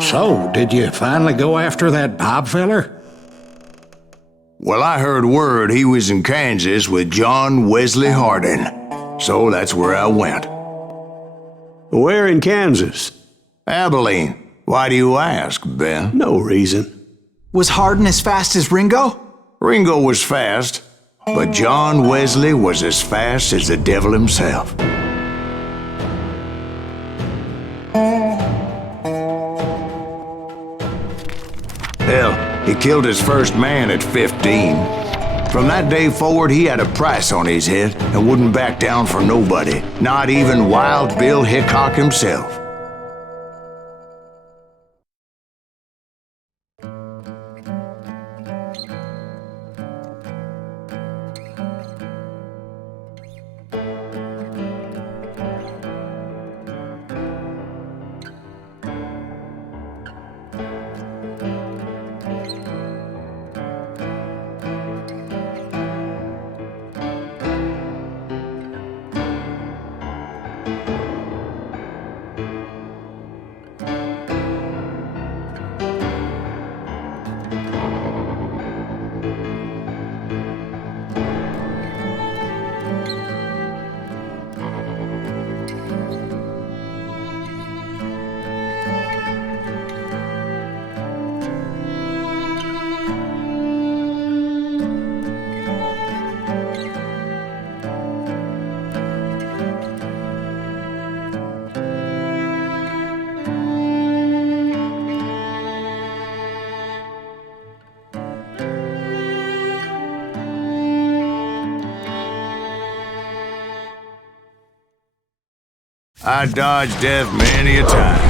So, did you finally go after that Bob feller? Well, I heard word he was in Kansas with John Wesley Hardin. So that's where I went. Where in Kansas? Abilene. Why do you ask, Ben? No reason. Was Hardin as fast as Ringo? Ringo was fast, but John Wesley was as fast as the devil himself. Hell, he killed his first man at 15. From that day forward, he had a price on his head and wouldn't back down for nobody, not even Wild Bill Hickok himself. I dodged death many a time,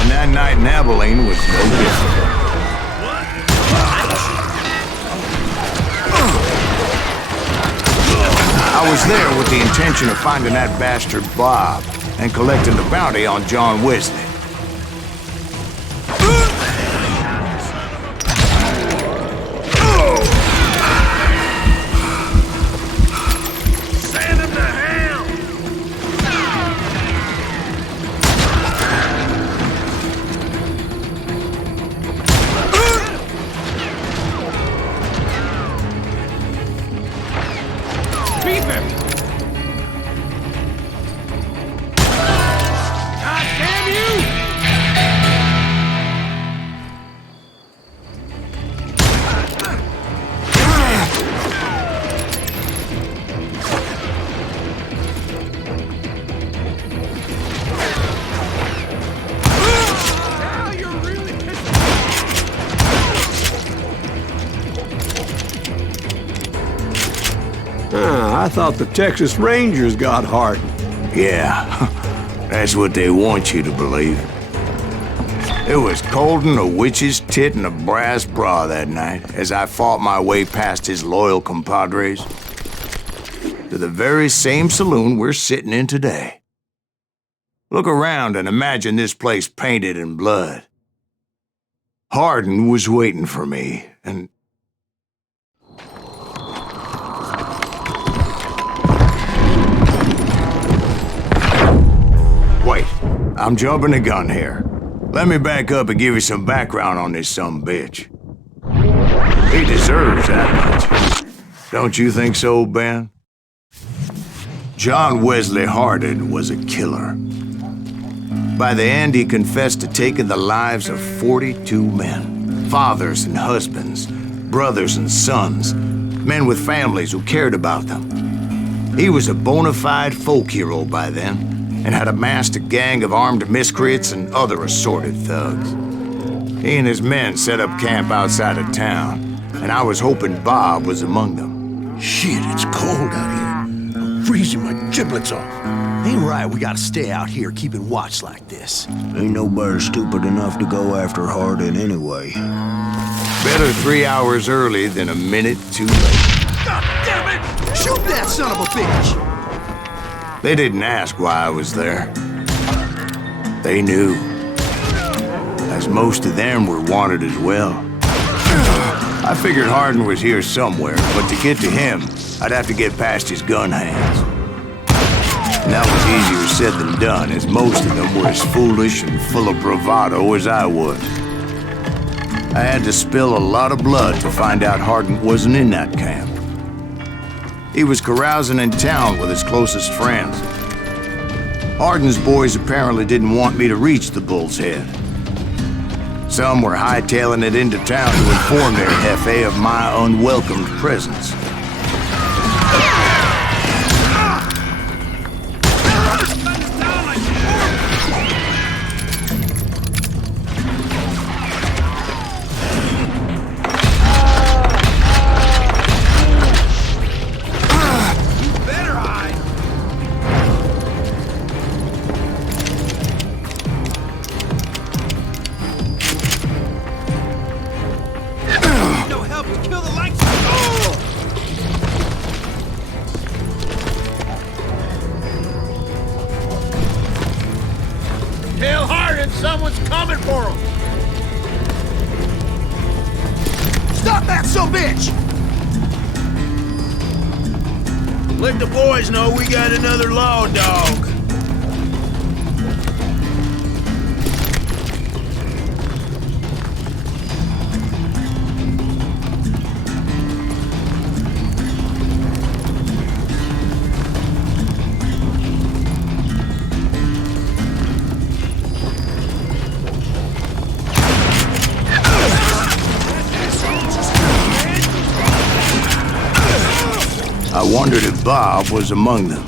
and that night in Abilene was no different. I was there with the intention of finding that bastard Bob and collecting the bounty on John Wesley. I thought the Texas Rangers got Hardin. Yeah, that's what they want you to believe. It was cold'n a witch's tit in a brass bra that night as I fought my way past his loyal compadres to the very same saloon we're sitting in today. Look around and imagine this place painted in blood. Hardin was waiting for me, and wait, I'm jumping the gun here. Let me back up and give you some background on this sumbitch. He deserves that much. Don't you think so, Ben? John Wesley Hardin was a killer. By the end, he confessed to taking the lives of 42 men. Fathers and husbands, brothers and sons, men with families who cared about them. He was a bona fide folk hero by then, and had amassed a gang of armed miscreants and other assorted thugs. He and his men set up camp outside of town, and I was hoping Bob was among them. Shit, it's cold out here. I'm freezing my giblets off. Ain't right we gotta stay out here keeping watch like this. Ain't nobody stupid enough to go after Hardin anyway. Better 3 hours early than a minute too late. God damn it! Shoot that son of a bitch! They didn't ask why I was there. They knew. As most of them were wanted as well. I figured Hardin was here somewhere, but to get to him, I'd have to get past his gun hands. And that was easier said than done, as most of them were as foolish and full of bravado as I was. I had to spill a lot of blood to find out Hardin wasn't in that camp. He was carousing in town with his closest friends. Hardin's boys apparently didn't want me to reach the Bull's Head. Some were hightailing it into town to inform their Jefe of my unwelcomed presence. Tell Hardin someone's coming for him! Stop that bitch! Let the boys know we got another law dog. I wondered if Bob was among them.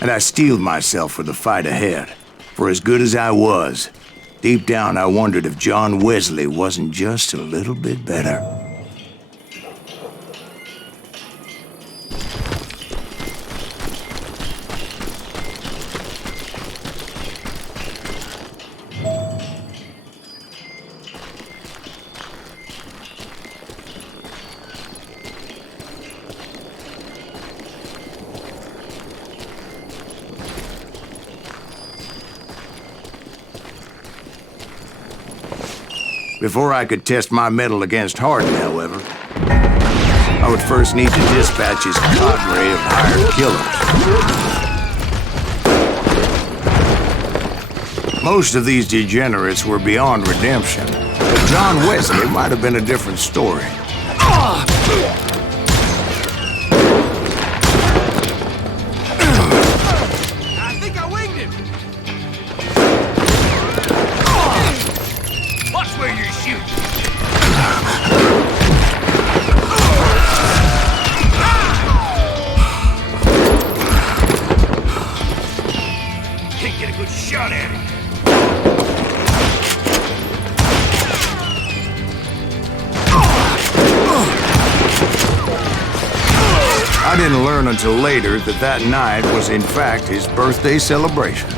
And I steeled myself for the fight ahead. For as good as I was, deep down I wondered if John Wesley wasn't just a little bit better. Before I could test my mettle against Hardin, however, I would first need to dispatch his cadre of hired killers. Most of these degenerates were beyond redemption, but John Wesley might have been a different story. I think I winged him! Watch where you're shooting! Can't get a good shot at him! I didn't learn until later that that night was in fact his birthday celebration.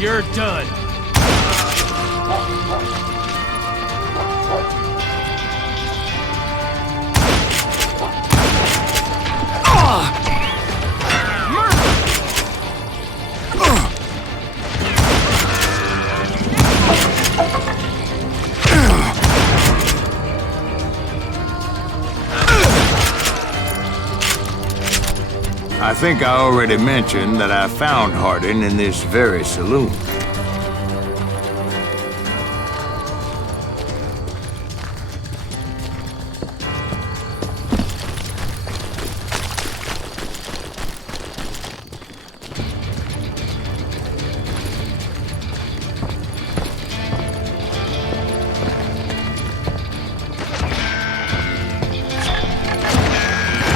You're done. I think I already mentioned that I found Hardin in this very saloon.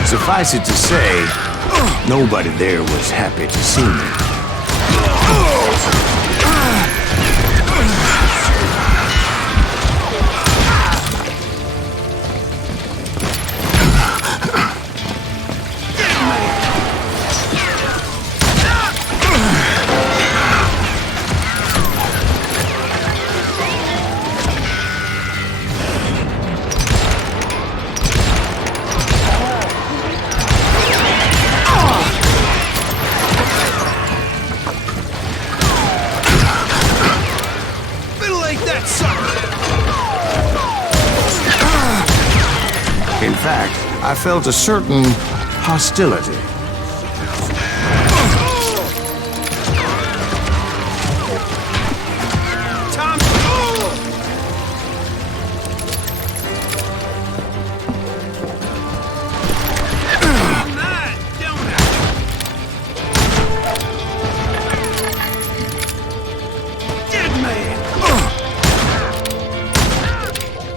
Suffice it to say, nobody there was happy to see me. In fact, I felt a certain hostility.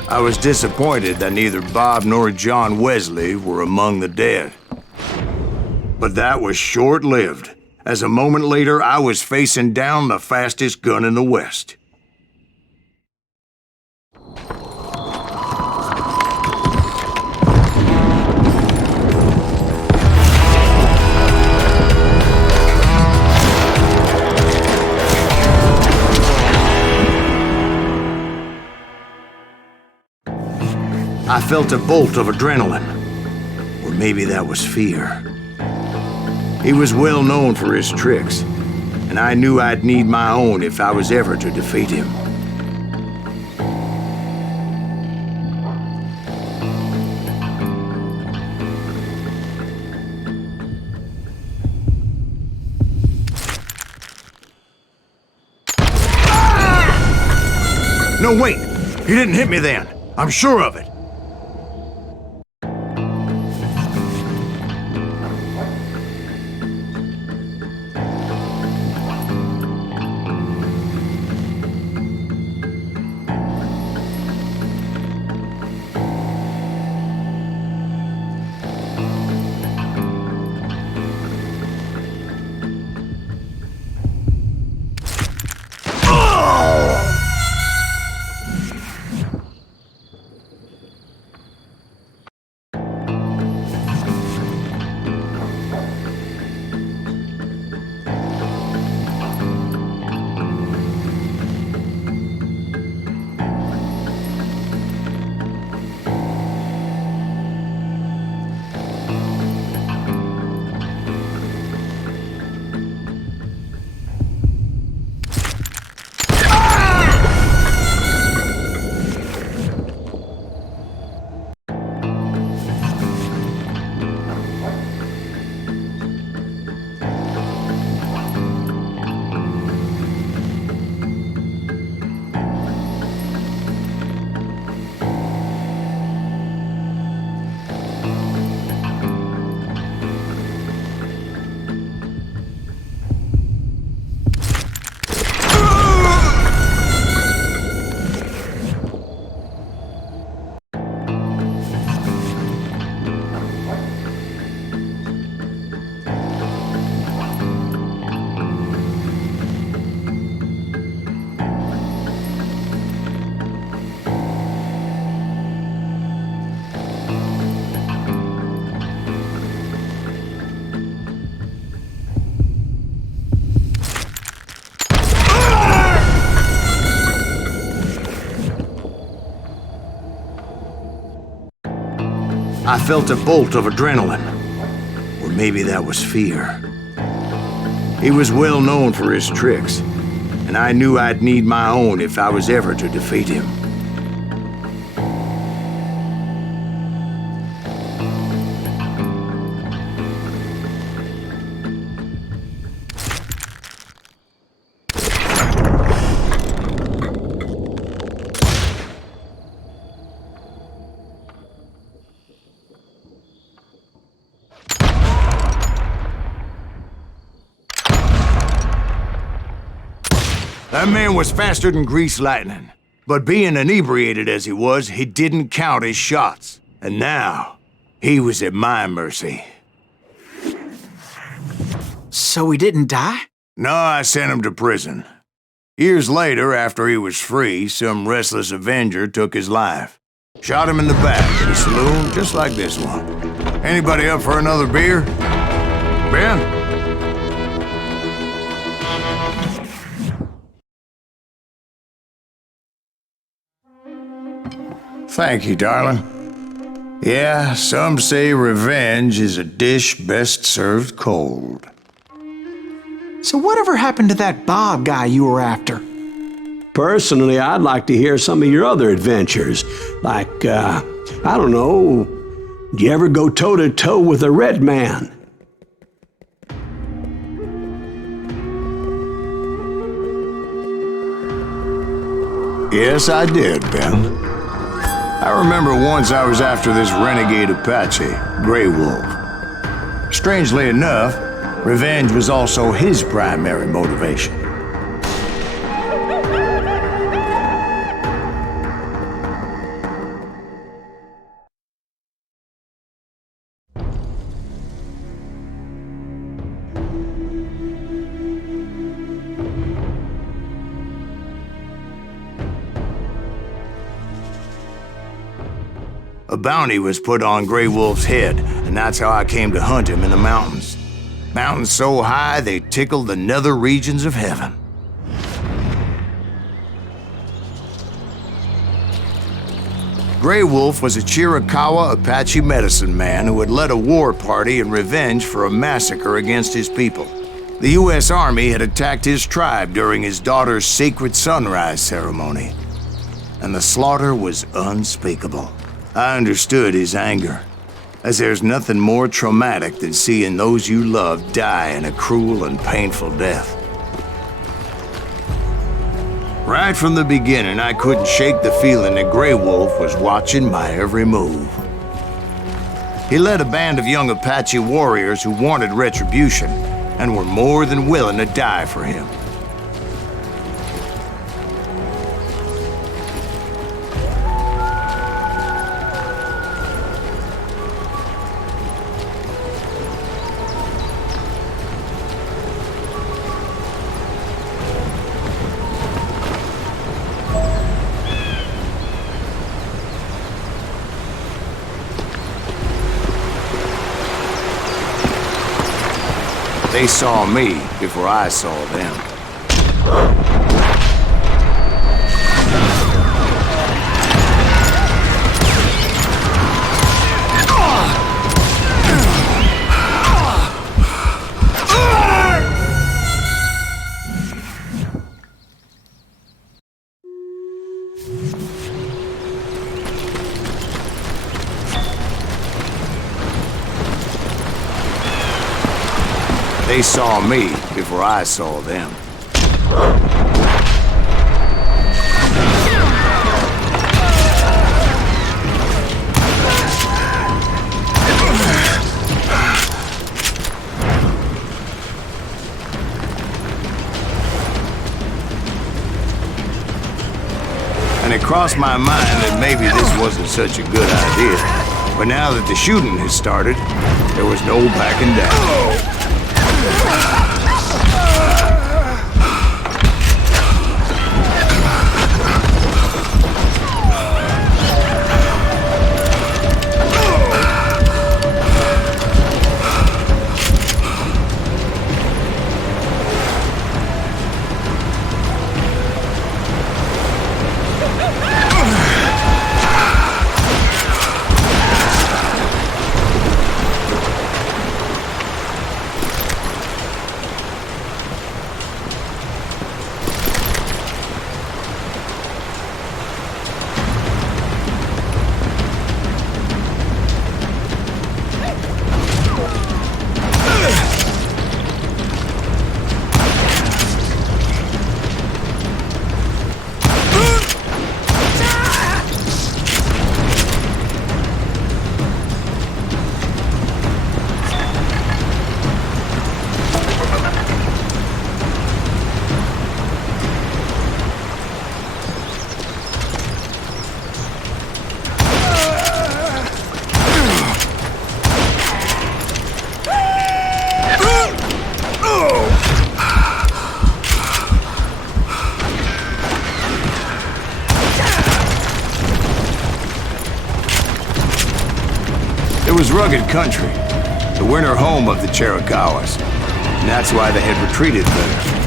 I was disappointed that neither Bob nor John Wesley were among the dead. But that was short-lived, as a moment later I was facing down the fastest gun in the West. I felt a bolt of adrenaline, or maybe that was fear. He was well known for his tricks, and I knew I'd need my own if I was ever to defeat him. No, wait! He didn't hit me then. I'm sure of it. I felt a bolt of adrenaline, or maybe that was fear. He was well known for his tricks, and I knew I'd need my own if I was ever to defeat him. That man was faster than greased lightning. But being inebriated as he was, he didn't count his shots. And now, he was at my mercy. So he didn't die? No, I sent him to prison. Years later, after he was free, some restless Avenger took his life. Shot him in the back in a saloon just like this one. Anybody up for another beer? Ben? Thank you, darling. Yeah, some say revenge is a dish best served cold. So whatever happened to that Bob guy you were after? Personally, I'd like to hear some of your other adventures. Like, I don't know, did you ever go toe-to-toe with a red man? Yes, I did, Ben. I remember once I was after this renegade Apache, Grey Wolf. Strangely enough, revenge was also his primary motivation. A bounty was put on Grey Wolf's head, and that's how I came to hunt him in the mountains. Mountains so high they tickled the nether regions of heaven. Grey Wolf was a Chiricahua Apache medicine man who had led a war party in revenge for a massacre against his people. The U.S. Army had attacked his tribe during his daughter's sacred sunrise ceremony, and the slaughter was unspeakable. I understood his anger, as there's nothing more traumatic than seeing those you love die in a cruel and painful death. Right from the beginning, I couldn't shake the feeling that Grey Wolf was watching my every move. He led a band of young Apache warriors who wanted retribution and were more than willing to die for him. They saw me before I saw them. They saw me before I saw them. And it crossed my mind that maybe this wasn't such a good idea. But now that the shooting had started, there was no backing down. was rugged country, the winter home of the Chiricahuas. And that's why they had retreated there.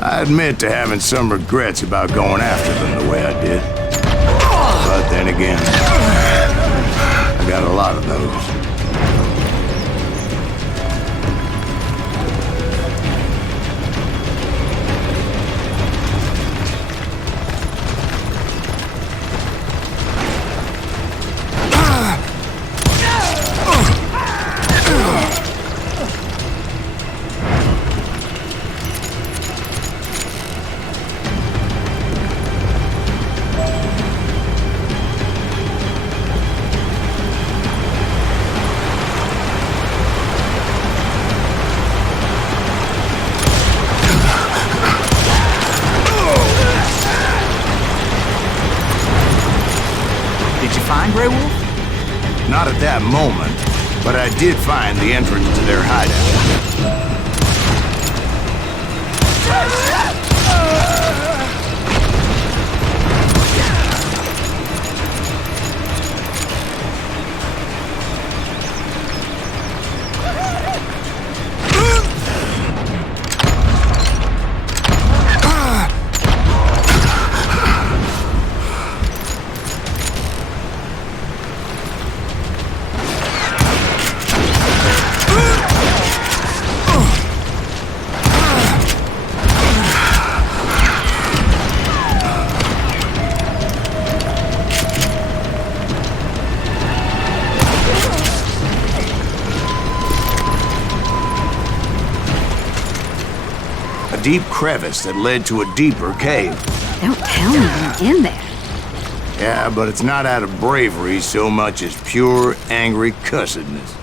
I admit to having some regrets about going after them the way I did. But then again, I got a lot of those. Not at that moment, but I did find the entrance to their hideout. Deep crevice that led to a deeper cave. Don't tell me you're in there. Yeah, but it's not out of bravery so much as pure, angry cussedness.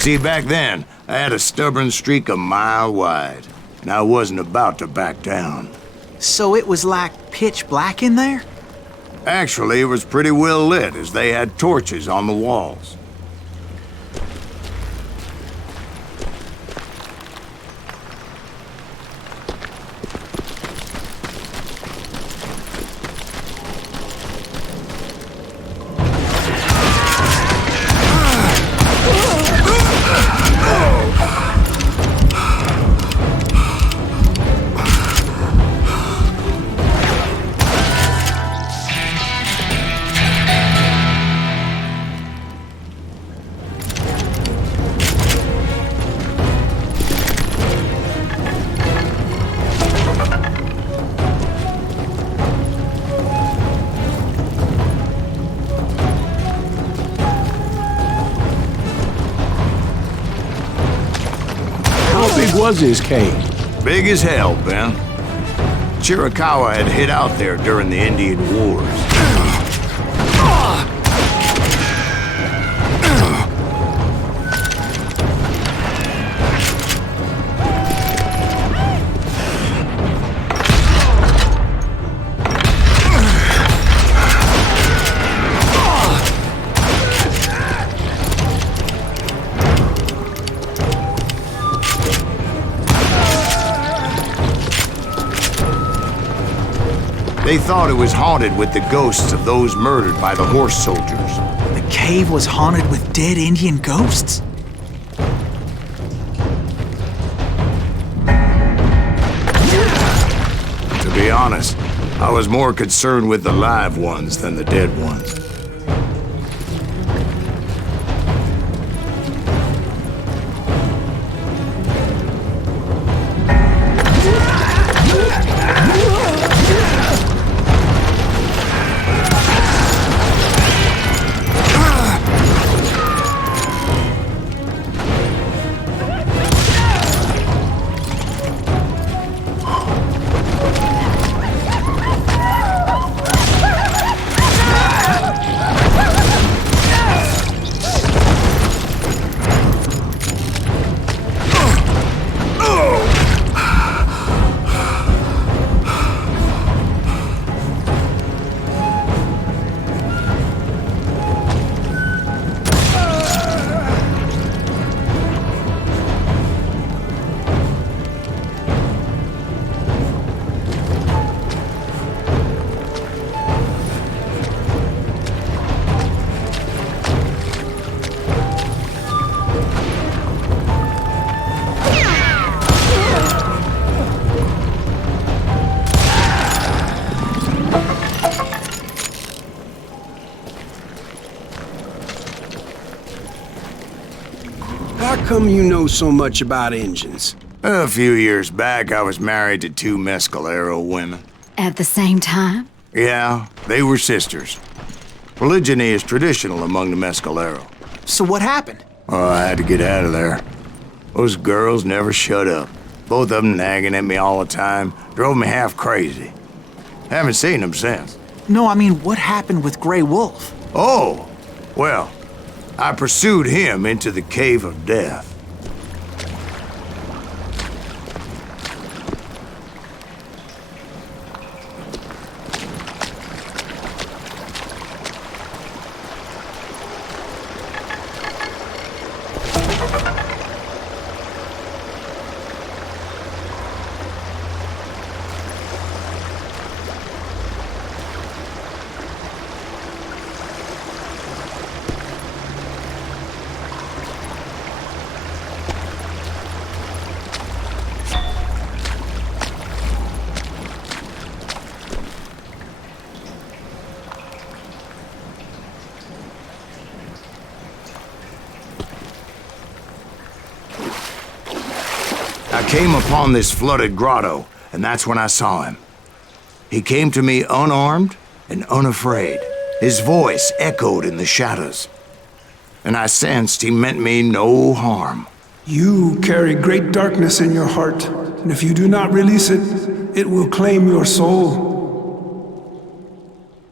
See, back then, I had a stubborn streak a mile wide, and I wasn't about to back down. So it was like pitch black in there? Actually, it was pretty well lit, as they had torches on the walls. How big was his cave? Big as hell, Ben. Chiricahua had hid out there during the Indian Wars. They thought it was haunted with the ghosts of those murdered by the horse soldiers. The cave was haunted with dead Indian ghosts? To be honest, I was more concerned with the live ones than the dead ones. How come you know so much about engines? A few years back, I was married to 2 Mescalero women. At the same time? Yeah, they were sisters. Polygyny is traditional among the Mescalero. So what happened? Oh, I had to get out of there. Those girls never shut up. Both of them nagging at me all the time. Drove me half crazy. Haven't seen them since. No, I mean, what happened with Grey Wolf? Oh, well, I pursued him into the Cave of Death. I came upon this flooded grotto, and that's when I saw him. He came to me unarmed and unafraid. His voice echoed in the shadows, and I sensed he meant me no harm. You carry great darkness in your heart, and if you do not release it, it will claim your soul.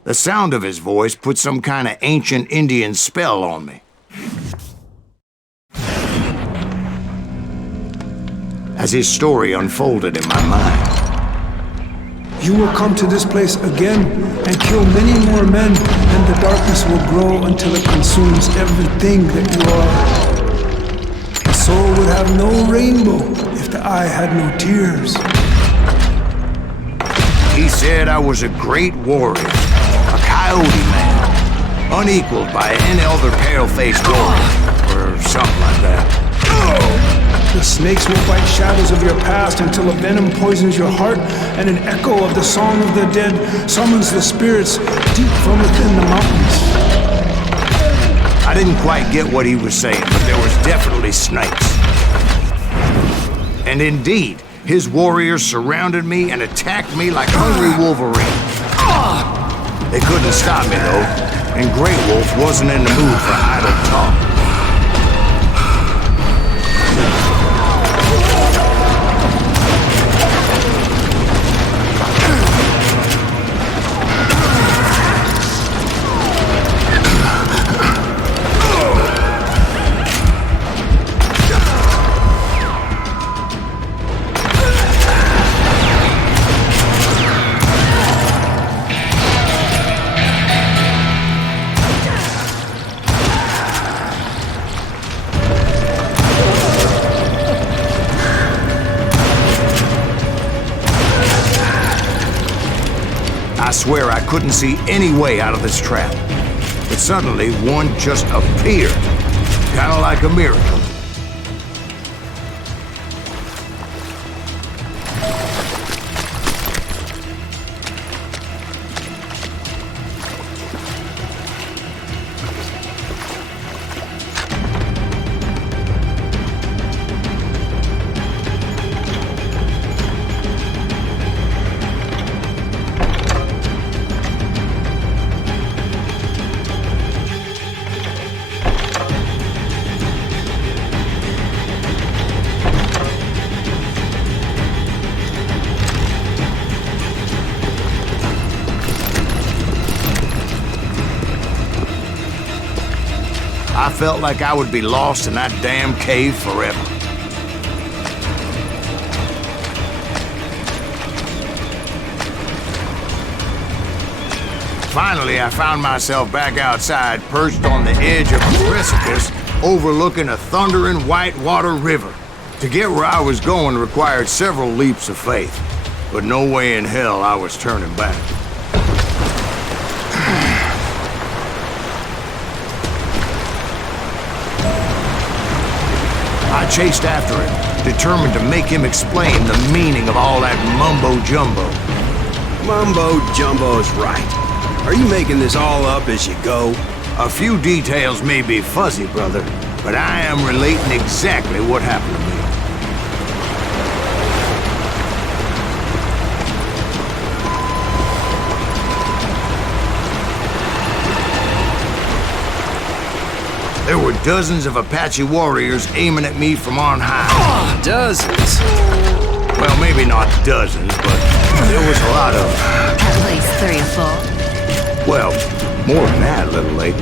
The sound of his voice put some kind of ancient Indian spell on me. As his story unfolded in my mind, You will come to this place again and kill many more men, and the darkness will grow until it consumes everything that you are. The soul would have no rainbow if the eye had no tears. he said I was a great warrior, a coyote man, unequaled by any other pale-faced warrior, or something like that. The snakes will bite shadows of your past until a venom poisons your heart, and an echo of the song of the dead summons the spirits deep from within the mountains. I didn't quite get what he was saying, but there was definitely snakes. And indeed, his warriors surrounded me and attacked me like hungry wolverines. They couldn't stop me, though, and Grey Wolf wasn't in the mood for idle talk. couldn't see any way out of this trap. But suddenly, one just appeared. Kind of like a miracle. I felt like I would be lost in that damn cave forever. Finally, I found myself back outside, perched on the edge of a precipice overlooking a thundering whitewater river. To get where I was going required several leaps of faith, but no way in hell I was turning back. I chased after him, determined to make him explain the meaning of all that mumbo-jumbo. Mumbo-jumbo's right. Are you making this all up as you go? A few details may be fuzzy, brother, but I am relating exactly what happened to me. There were dozens of Apache warriors aiming at me from on high. Dozens? Well, maybe not dozens, but there was a lot of them. At least 3 or 4. Well, more than that, little lady.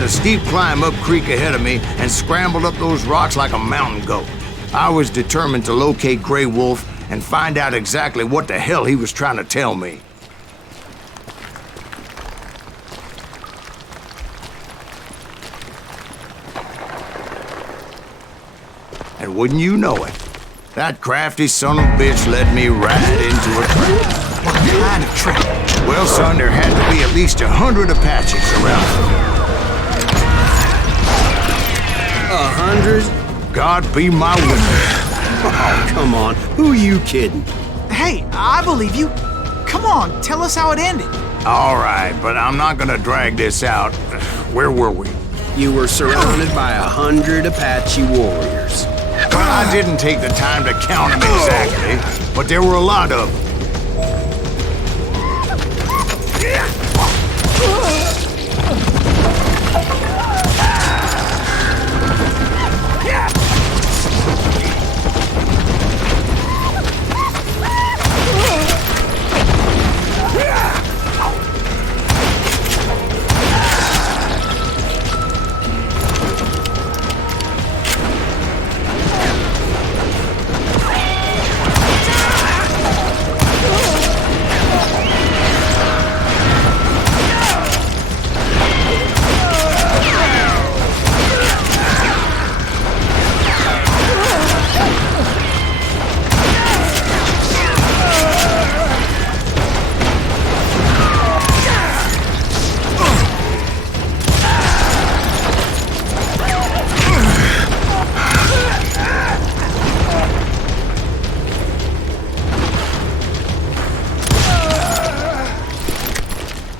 A steep climb up creek ahead of me and scrambled up those rocks like a mountain goat. I was determined to locate Grey Wolf and find out exactly what the hell he was trying to tell me. And wouldn't you know it, that crafty son of a bitch led me right into a trap. What kind of trap? Well, son, there had to be at least 100 Apaches around here. 100? God be my witness. Oh, come on. Who are you kidding? Hey, I believe you. Come on, tell us how it ended. All right, but I'm not gonna drag this out. Where were we? You were surrounded by 100 Apache warriors. Well, I didn't take the time to count them exactly, but there were a lot of them.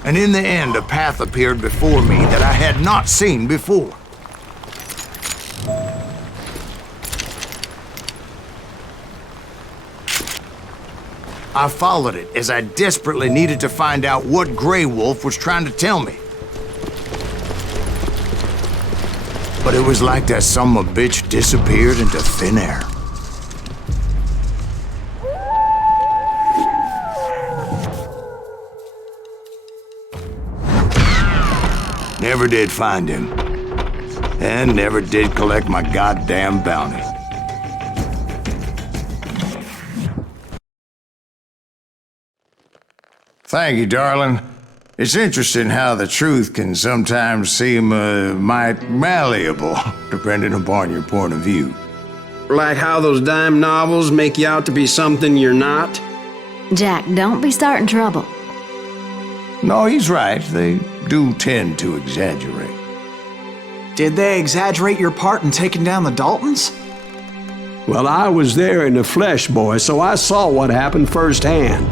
And in the end, a path appeared before me that I had not seen before. I followed it as I desperately needed to find out what Grey Wolf was trying to tell me. But it was like that son-of-a-bitch disappeared into thin air. Never did find him. And never did collect my goddamn bounty. Thank you, darling. It's interesting how the truth can sometimes seem might malleable, depending upon your point of view. Like how those dime novels make you out to be something you're not? Jack, don't be starting trouble. No, he's right. They do tend to exaggerate. Did they exaggerate your part in taking down the Daltons? Well, I was there in the flesh, boy, so I saw what happened firsthand.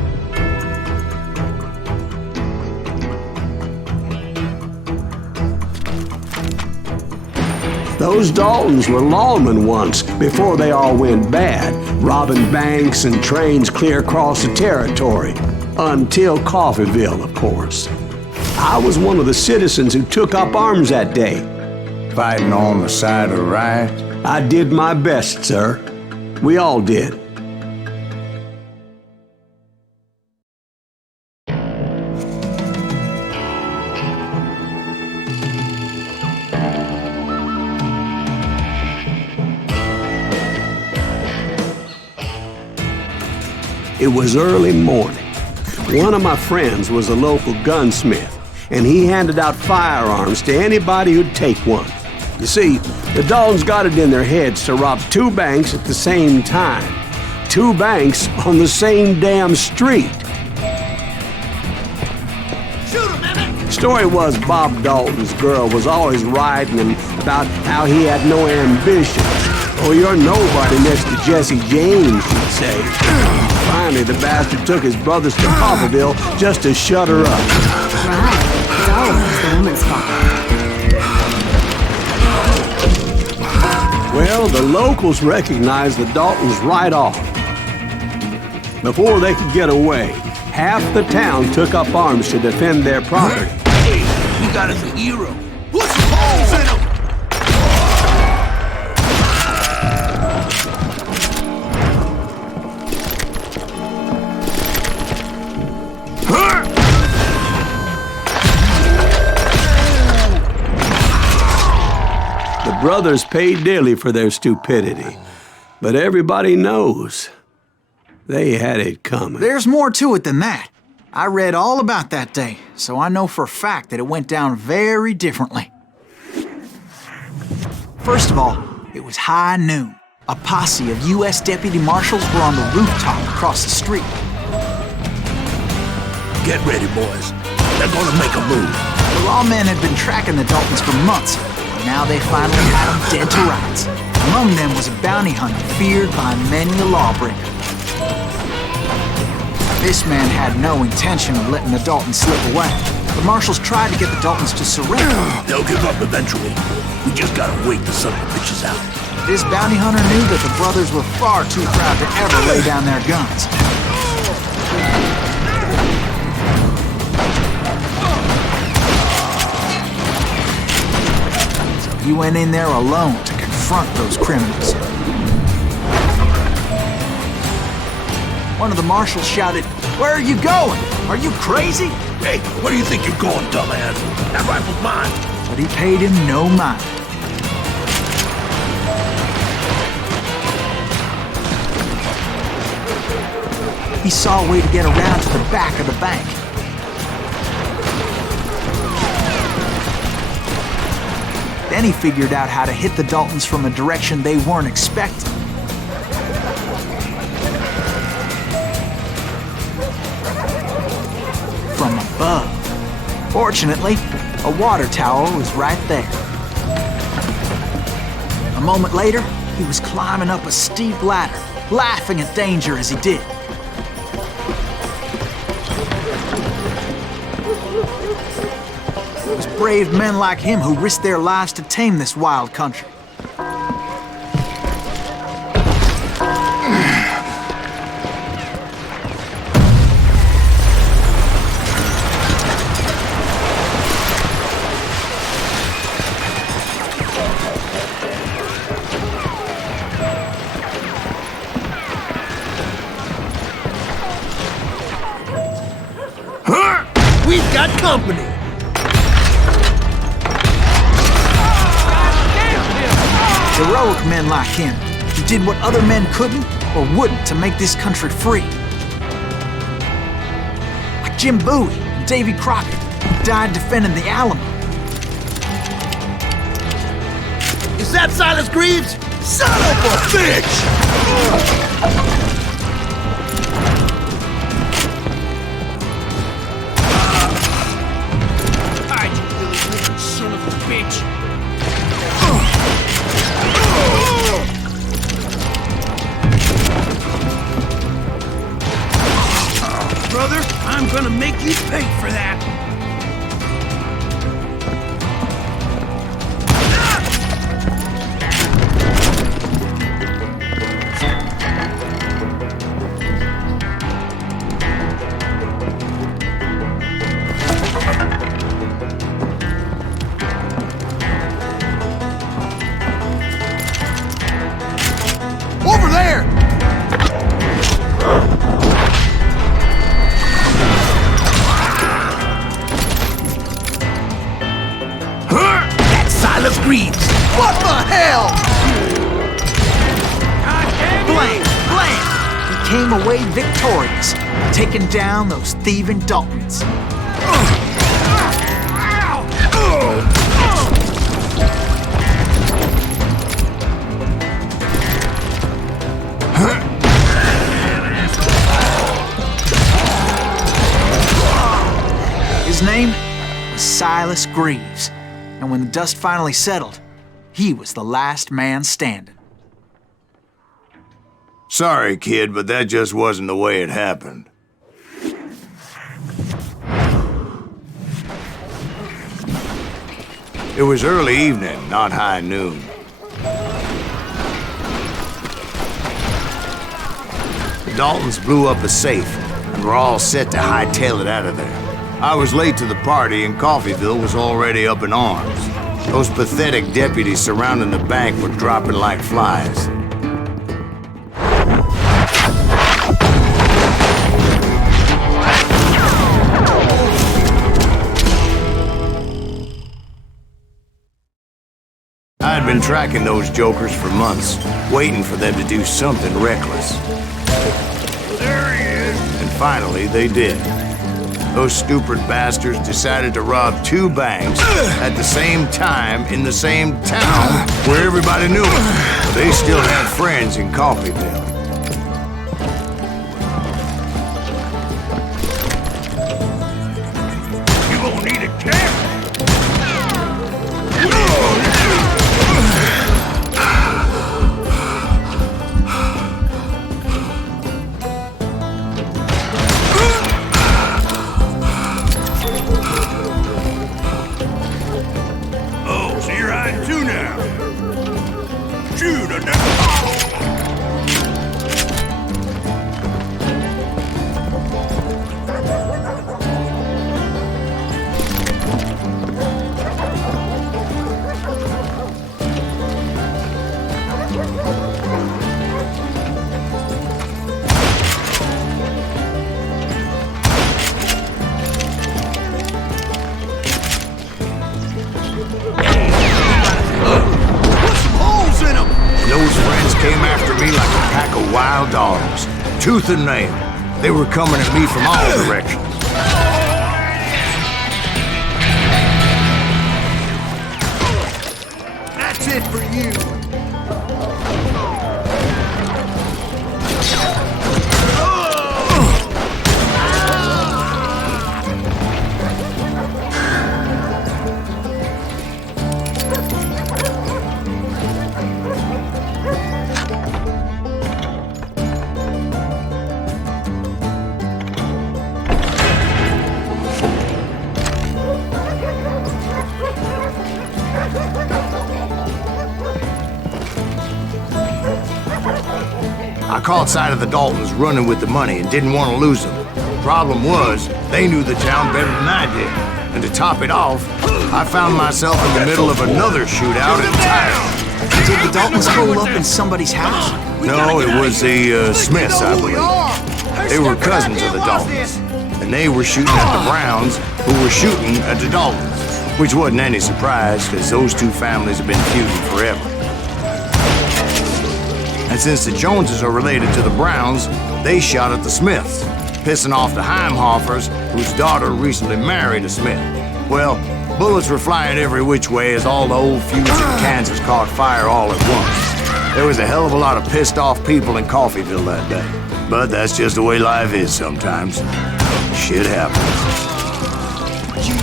Those Daltons were lawmen once, before they all went bad, robbing banks and trains clear across the territory. Until Coffeeville, of course. I was one of the citizens who took up arms that day. Fighting on the side of the riot? I did my best, sir. We all did. It was early morning. One of my friends was a local gunsmith, and he handed out firearms to anybody who'd take one. You see, the Daltons got it in their heads to rob 2 banks at the same time. 2 banks on the same damn street. Shoot him, Emmett! Story was Bob Dalton's girl was always writing him about how he had no ambition. Oh, you're nobody next to Jesse James, she'd say. Finally, the bastard took his brothers to Coffeeville just to shut her up. Right. It's always the woman's fault. Well, the locals recognized the Daltons right off. Before they could get away, half the town took up arms to defend their property. Hey, you got us a hero. Put some holes in him! The brothers paid dearly for their stupidity, but everybody knows they had it coming. There's more to it than that. I read all about that day, so I know for a fact that it went down very differently. First of all, it was high noon. A posse of U.S. deputy marshals were on the rooftop across the street. Get ready, boys. They're gonna make a move. The lawmen had been tracking the Daltons for months, and now they finally had them dead to rights. Among them was a bounty hunter feared by many a lawbreaker. This man had no intention of letting the Daltons slip away. The marshals tried to get the Daltons to surrender. They'll give up eventually. We just gotta wait the son of a bitches out. This bounty hunter knew that the brothers were far too proud to ever lay down their guns. So he went in there alone to confront those criminals. One of the marshals shouted, "Where are you going? Are you crazy?" Hey, where do you think you're going, dumbass? That rifle's mine. But he paid him no mind. He saw a way to get around to the back of the bank. Then he figured out how to hit the Daltons from a direction they weren't expecting. From above. Fortunately, a water tower was right there. A moment later, he was climbing up a steep ladder, laughing at danger as he did. It was brave men like him who risked their lives to tame this wild country. company! Heroic men like him, who did what other men couldn't or wouldn't to make this country free. Like Jim Bowie and Davy Crockett, who died defending the Alamo. Is that Silas Greaves? Son of a bitch! Hide, you Billy, son of a bitch! Brother, I'm gonna make you pay for that! Over there! That's Silas Greaves! What the hell? Blam! Blam! He came away victorious, taking down those thieving Daltons. His name was Silas Greaves, and when the dust finally settled, he was the last man standing. Sorry, kid, but that just wasn't the way it happened. It was early evening, not high noon. The Daltons blew up a safe, and were all set to hightail it out of there. I was late to the party, and Coffeyville was already up in arms. Those pathetic deputies surrounding the bank were dropping like flies. I had been tracking those jokers for months, waiting for them to do something reckless. There he is! And finally, they did. Those stupid bastards decided to rob two banks at the same time in the same town where everybody knew them. They still had friends in Coffeyville. You gonna need a cap? Oh, so you're hiding too now? Shoot a now. Those friends came after me like a pack of wild dogs, tooth and nail. They were coming at me from all directions. That's it for you. I caught sight of the Daltons running with the money and didn't want to lose them. Problem was, they knew the town better than I did. And to top it off, I found myself in the middle of another shootout entirely. Did the Daltons hole up in somebody's house? No, it was the Smiths, I believe. They were cousins of the Daltons. and they were shooting at the Browns, who were shooting at the Daltons, which wasn't any surprise, because those two families have been feuding forever. And since the Joneses are related to the Browns, they shot at the Smiths, pissing off the Heimhoffers, whose daughter recently married a Smith. Well, bullets were flying every which way as all the old feuds in Kansas caught fire all at once. There was a hell of a lot of pissed off people in Coffeyville that day. But that's just the way life is sometimes. Shit happens. You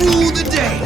rule the day.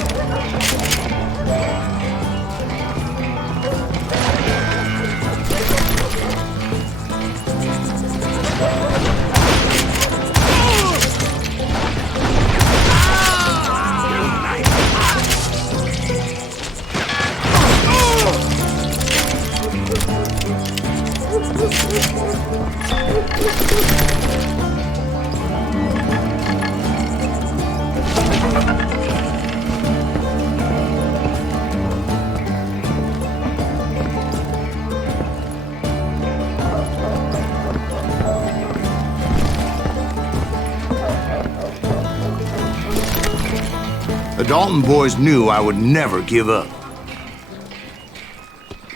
The Dalton boys knew I would never give up.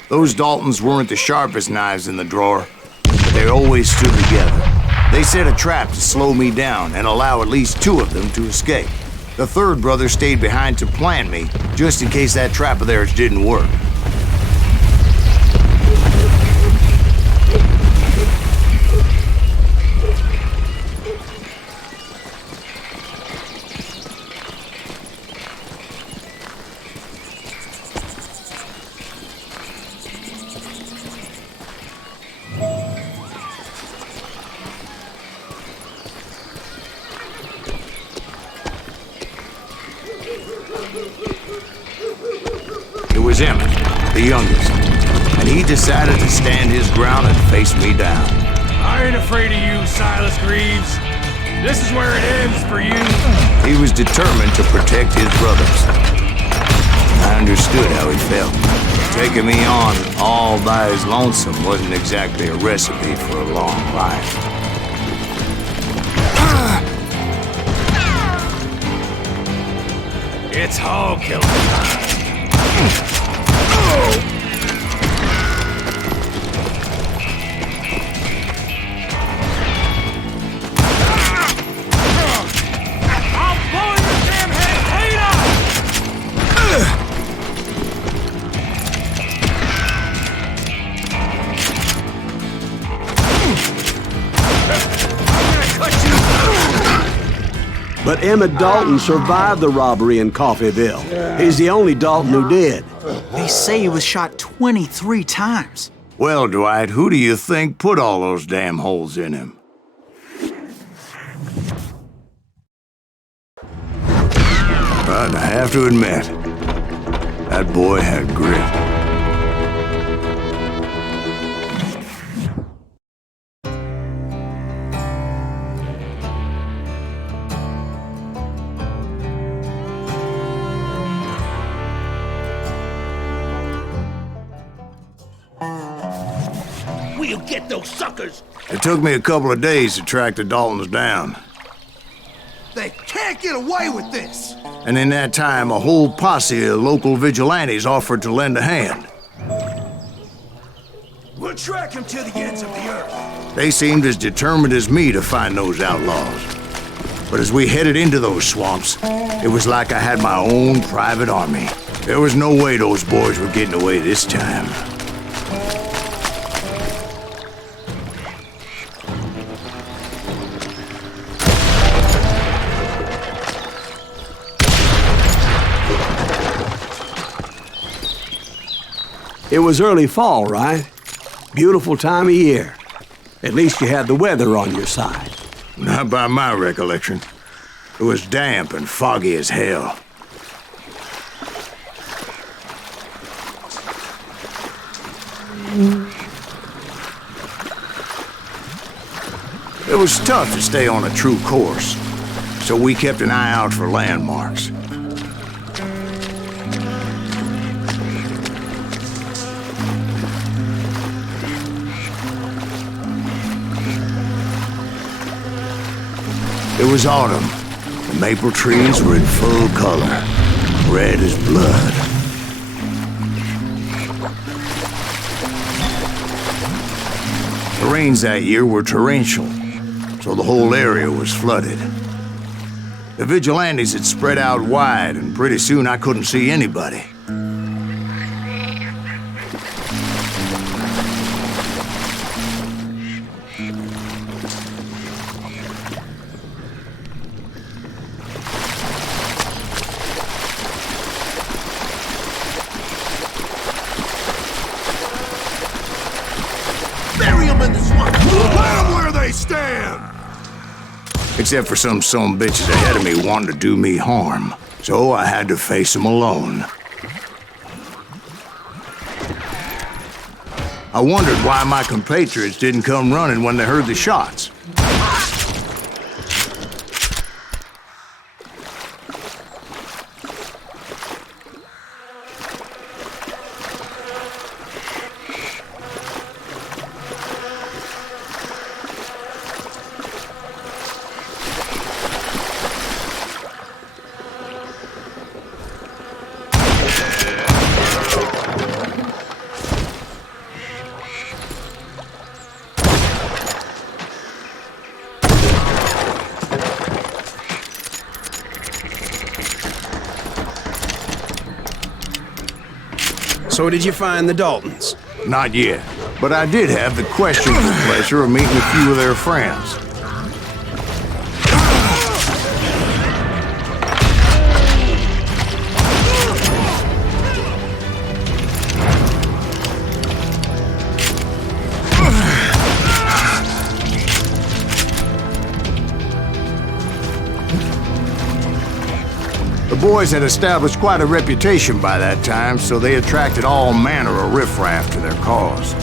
Those Daltons weren't the sharpest knives in the drawer, but they always stood together. They set a trap to slow me down and allow at least two of them to escape. The third brother stayed behind to plant me, just in case that trap of theirs didn't work. It was Emmett, the youngest, and he decided to stand his ground and face me down. I ain't afraid of you, Silas Greaves. This is where it ends for you. He was determined to protect his brothers. I understood how he felt. Taking me on all by his lonesome wasn't exactly a recipe for a long life. It's hog killing time. I'll blow your damn head clean off! I'm gonna cut you. But Emmett Dalton survived the robbery in Coffeyville. He's the only Dalton who did. They say he was shot 23 times. Well, Dwight, who do you think put all those damn holes in him? But I have to admit, that boy had grit. We'll get those suckers. It took me a couple of days to track the Daltons down. They can't get away with this. And in that time, a whole posse of local vigilantes offered to lend a hand. We'll track him to the ends of the earth. They seemed as determined as me to find those outlaws. But as we headed into those swamps, it was like I had my own private army. There was no way those boys were getting away this time. It was early fall, right? Beautiful time of year. At least you had the weather on your side. Not by my recollection. It was damp and foggy as hell. It was tough to stay on a true course, so we kept an eye out for landmarks. It was autumn. The maple trees were in full color, red as blood. The rains that year were torrential, so the whole area was flooded. The vigilantes had spread out wide, and pretty soon I couldn't see anybody. Bury them in the swamp! Let them where they stand! Except for some bitches ahead of me wanting to do me harm. So I had to face them alone. I wondered why my compatriots didn't come running when they heard the shots. So did you find the Daltons? Not yet, but I did have the questionable pleasure of meeting a few of their friends. The boys had established quite a reputation by that time, so they attracted all manner of riffraff to their cause.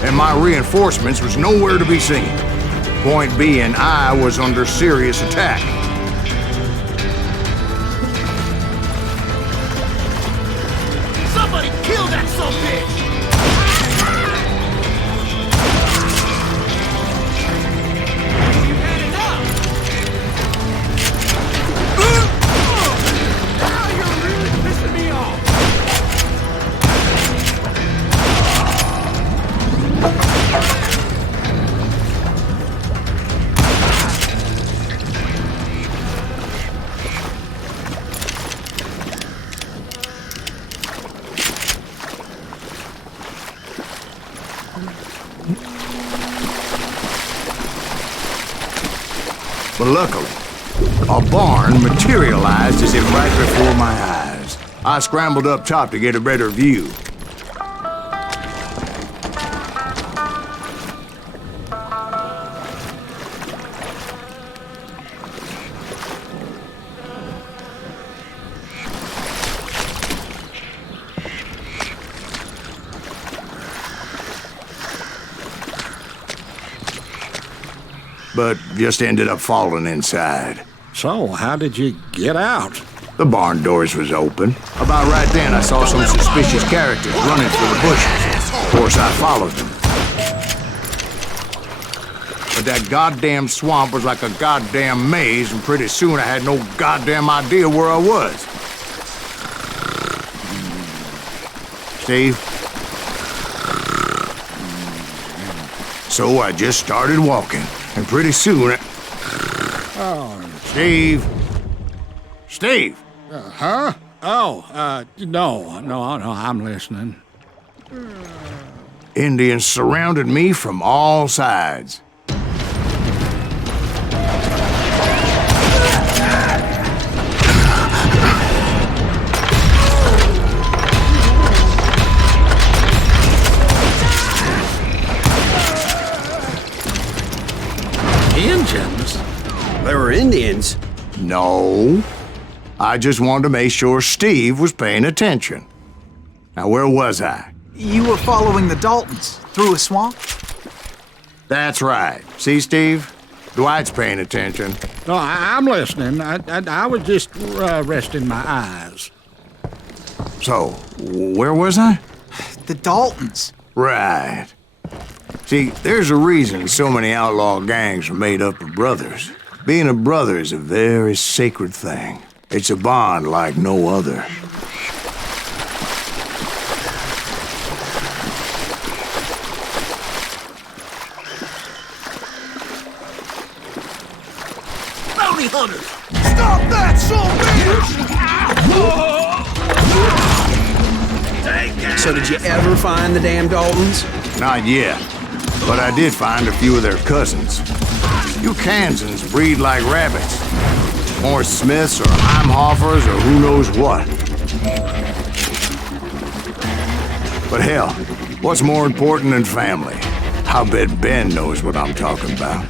And my reinforcements was nowhere to be seen. Point being, I was under serious attack. Somebody kill that sumbitch! You're really pissing me off! But luckily, a barn materialized as if right before my eyes. I scrambled up top to get a better view. But just ended up falling inside. So, how did you get out? The barn doors was open. About right then, I saw some suspicious characters running through the bushes. Of course, I followed them. But that goddamn swamp was like a goddamn maze, and pretty soon I had no goddamn idea where I was. Steve? So I just started walking, and pretty soon Steve? Steve! Huh? Oh, no, I'm listening. Indians surrounded me from all sides. Indians? They were Indians. No. I just wanted to make sure Steve was paying attention. Now, where was I? You were following the Daltons through a swamp? That's right. See, Steve? Dwight's paying attention. No, I'm listening. I was just resting my eyes. So, where was I? The Daltons. Right. See, there's a reason so many outlaw gangs are made up of brothers. Being a brother is a very sacred thing. It's a bond like no other. Bounty hunters! Stop that, bitch! So did you ever find the damn Daltons? Not yet, but I did find a few of their cousins. You Kansans breed like rabbits. More Smiths or Heimhoffers or who knows what. But hell, what's more important than family? I bet Ben knows what I'm talking about.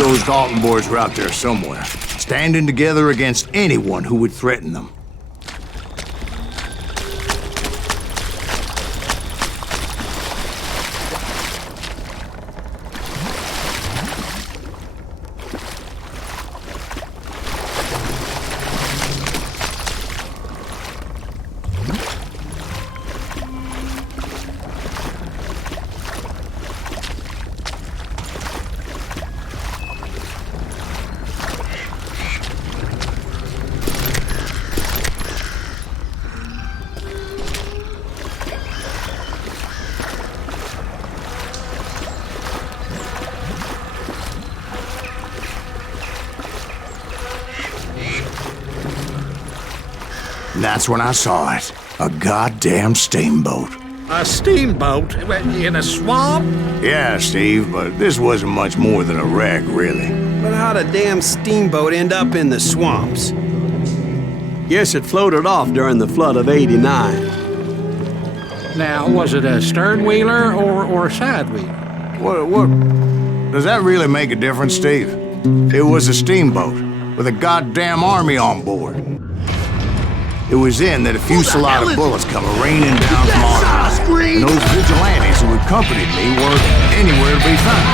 those Dalton boys were out there somewhere, standing together against anyone who would threaten them. And that's when I saw it. A goddamn steamboat. A steamboat? In a swamp? Yeah, Steve, but this wasn't much more than a wreck, really. But how'd a damn steamboat end up in the swamps? Guess it floated off during the flood of '89. Now, was it a stern-wheeler or a side-wheeler? What? Does that really make a difference, Steve? It was a steamboat with a goddamn army on board. It was then that a fusillade of bullets come raining down from on high, and those vigilantes who accompanied me weren't anywhere to be found.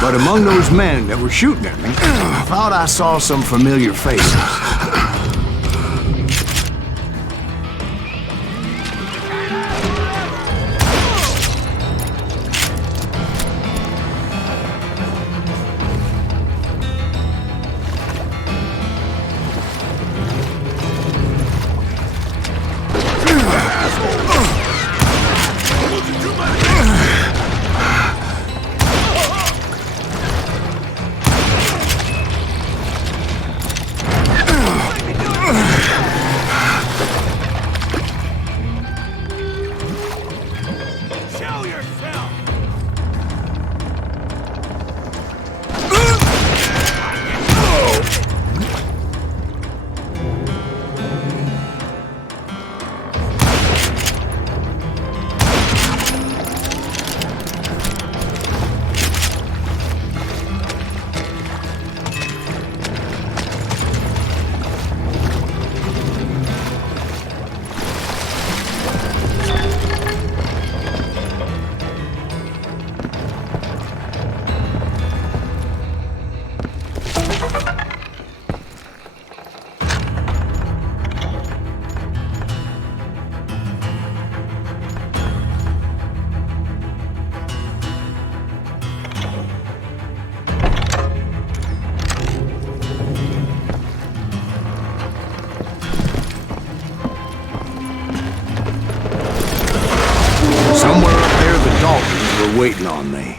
But among those men that were shooting at me, I thought I saw some familiar faces. Somewhere up there, the Daltons were waiting on me.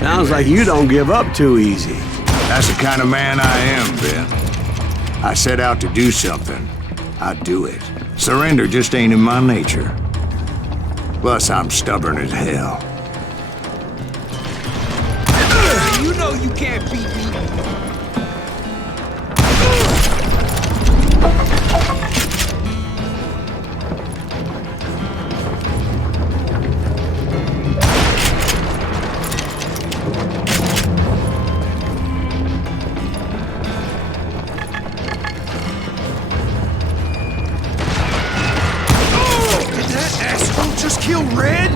Sounds like you don't give up too easy. That's the kind of man I am, Ben. I set out to do something. I do it. Surrender just ain't in my nature. Plus, I'm stubborn as hell. You know you can't beat me. Just kill Red?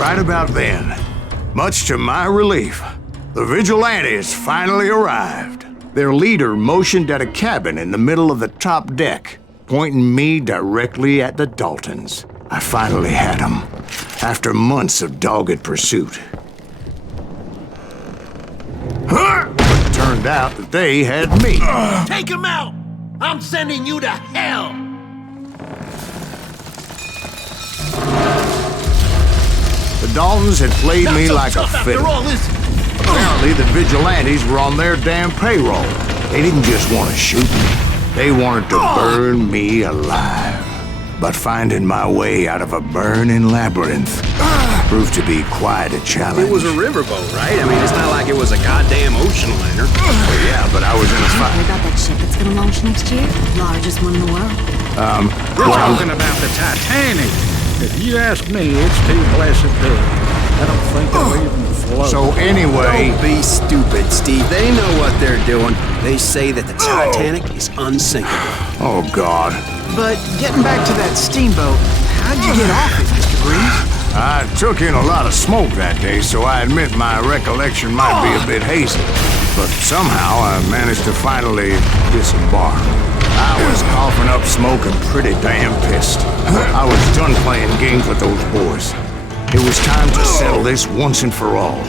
Right about then, much to my relief, the vigilantes finally arrived. Their leader motioned at a cabin in the middle of the top deck, pointing me directly at the Daltons. I finally had them, after months of dogged pursuit. It turned out that they had me. Take him out! I'm sending you to hell! The Daltons had played Not me so like a tough after fiddle. all, is it? Apparently, the vigilantes were on their damn payroll. They didn't just want to shoot me. They wanted to burn me alive. But finding my way out of a burning labyrinth proved to be quite a challenge. It was a riverboat, right? I mean, it's not like it was a goddamn ocean liner. Yeah, but I was in a Heard fight. about that ship that's gonna launch next year? Largest one in the world. We're talking about the Titanic. If you ask me, it's too blessed big. I don't think it'll even float. So anyway, Don't be stupid, Steve. They know what they're doing. They say that the Titanic is unsinkable. oh God. But getting back to that steamboat, how'd you get off it, Mr. Greaves? I took in a lot of smoke that day, so I admit my recollection might be a bit hazy. But somehow I managed to finally disembark. I was coughing up smoke and pretty damn pissed. I was done playing games with those boys. It was time to settle this once and for all.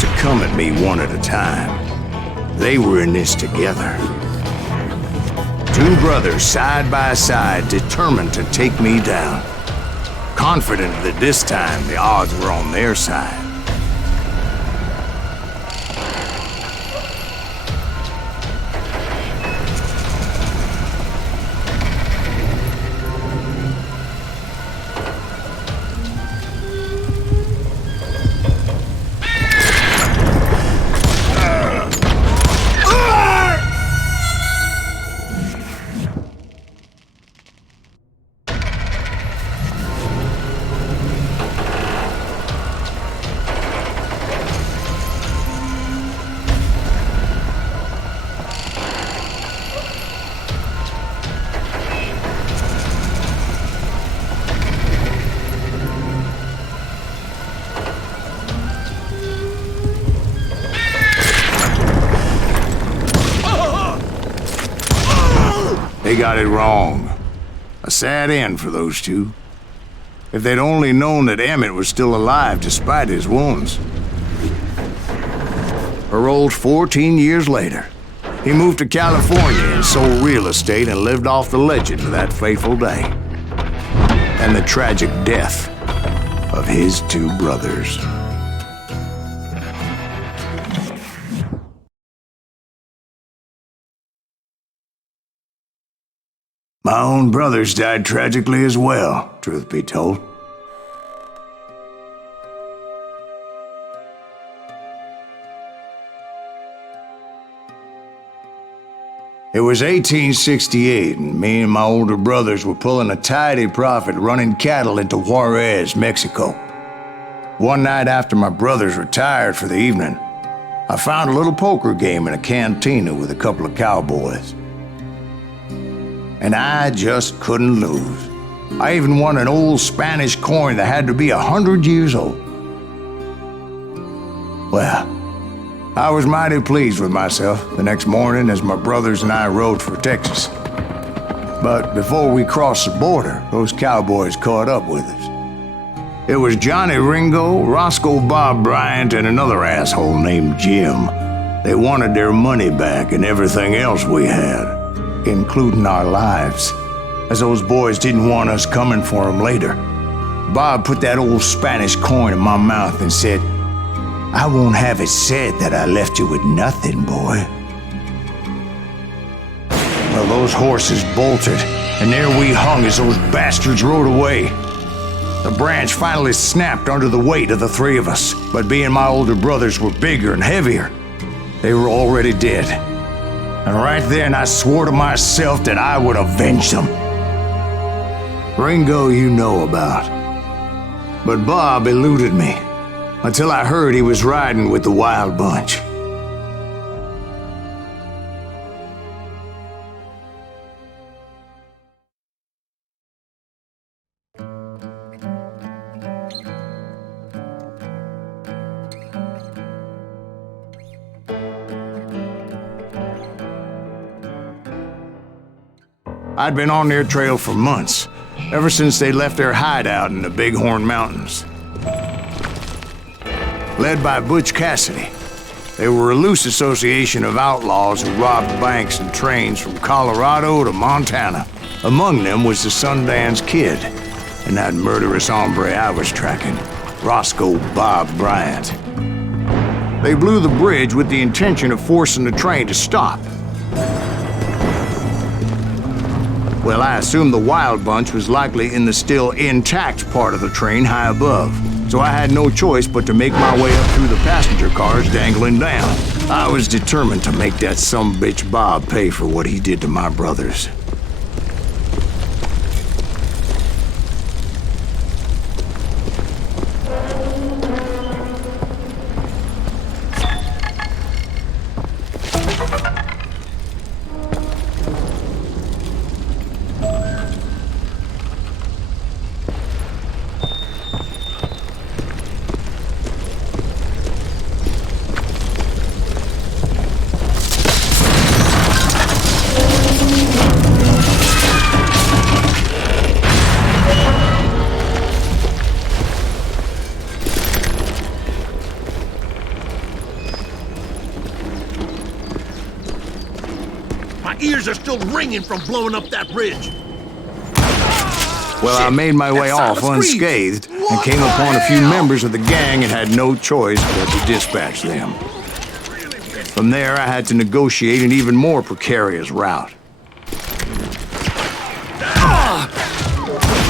To come at me one at a time. They were in this together. Two brothers side by side, determined to take me down. Confident that this time the odds were on their side. They got it wrong. A sad end for those two. If they'd only known that Emmett was still alive despite his wounds. Paroled 14 years later, he moved to California and sold real estate and lived off the legend of that fateful day. And the tragic death of his two brothers. My own brothers died tragically as well, truth be told. It was 1868, and me and my older brothers were pulling a tidy profit running cattle into Juarez, Mexico. One night after my brothers retired for the evening, I found a little poker game in a cantina with a couple of cowboys. And I just couldn't lose. I even won an old Spanish coin that had to be 100 years old. Well, I was mighty pleased with myself the next morning as my brothers and I rode for Texas. But before we crossed the border, those cowboys caught up with us. It was Johnny Ringo, Roscoe Bob Bryant, and another asshole named Jim. They wanted their money back and everything else we had, including our lives, as those boys didn't want us coming for them later. Bob put that old Spanish coin in my mouth and said, "I won't have it said that I left you with nothing, boy." Well, those horses bolted, and there we hung as those bastards rode away. The branch finally snapped under the weight of the three of us, but being my older brothers were bigger and heavier, they were already dead. And right then I swore to myself that I would avenge them. Ringo you know about. But Bob eluded me, until I heard he was riding with the Wild Bunch. I'd been on their trail for months, ever since they left their hideout in the Bighorn Mountains. Led by Butch Cassidy, they were a loose association of outlaws who robbed banks and trains from Colorado to Montana. Among them was the Sundance Kid, and that murderous hombre I was tracking, Roscoe Bob Bryant. They blew the bridge with the intention of forcing the train to stop. Well, I assumed the Wild Bunch was likely in the still intact part of the train high above, so I had no choice but to make my way up through the passenger cars dangling down. I was determined to make that sumbitch Bob pay for what he did to my brothers. Ears are still ringing from blowing up that bridge. Well, I made my way off unscathed and came upon a few members of the gang and had no choice but to dispatch them. From there, I had to negotiate an even more precarious route.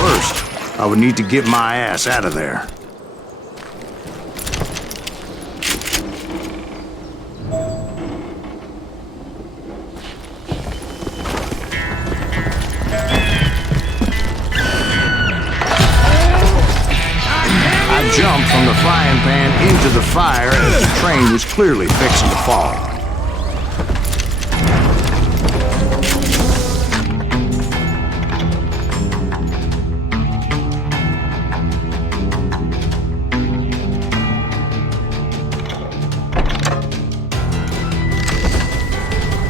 First, I would need to get my ass out of there. Jumped from the frying pan into the fire as the train was clearly fixing to fall.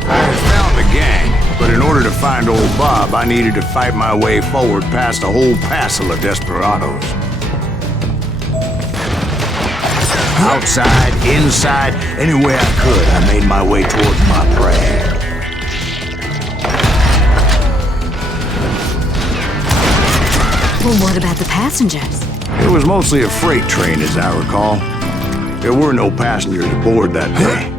I had found the gang, but in order to find old Bob, I needed to fight my way forward past a whole passel of desperados. Outside, inside, anywhere I could, I made my way towards my prey. Well, what about the passengers? It was mostly a freight train, as I recall. There were no passengers aboard that day.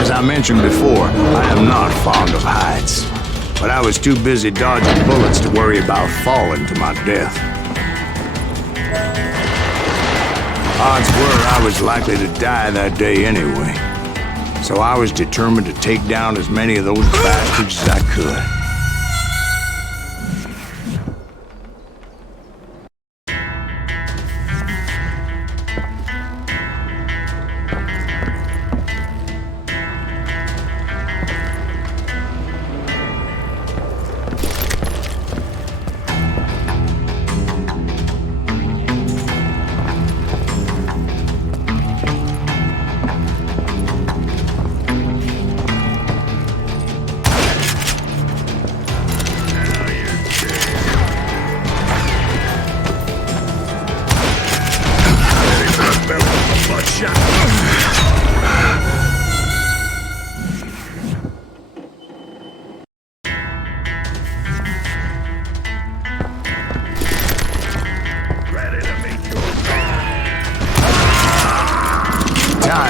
As I mentioned before, I am not fond of heights, but I was too busy dodging bullets to worry about falling to my death. Odds were I was likely to die that day anyway, so I was determined to take down as many of those bastards as I could.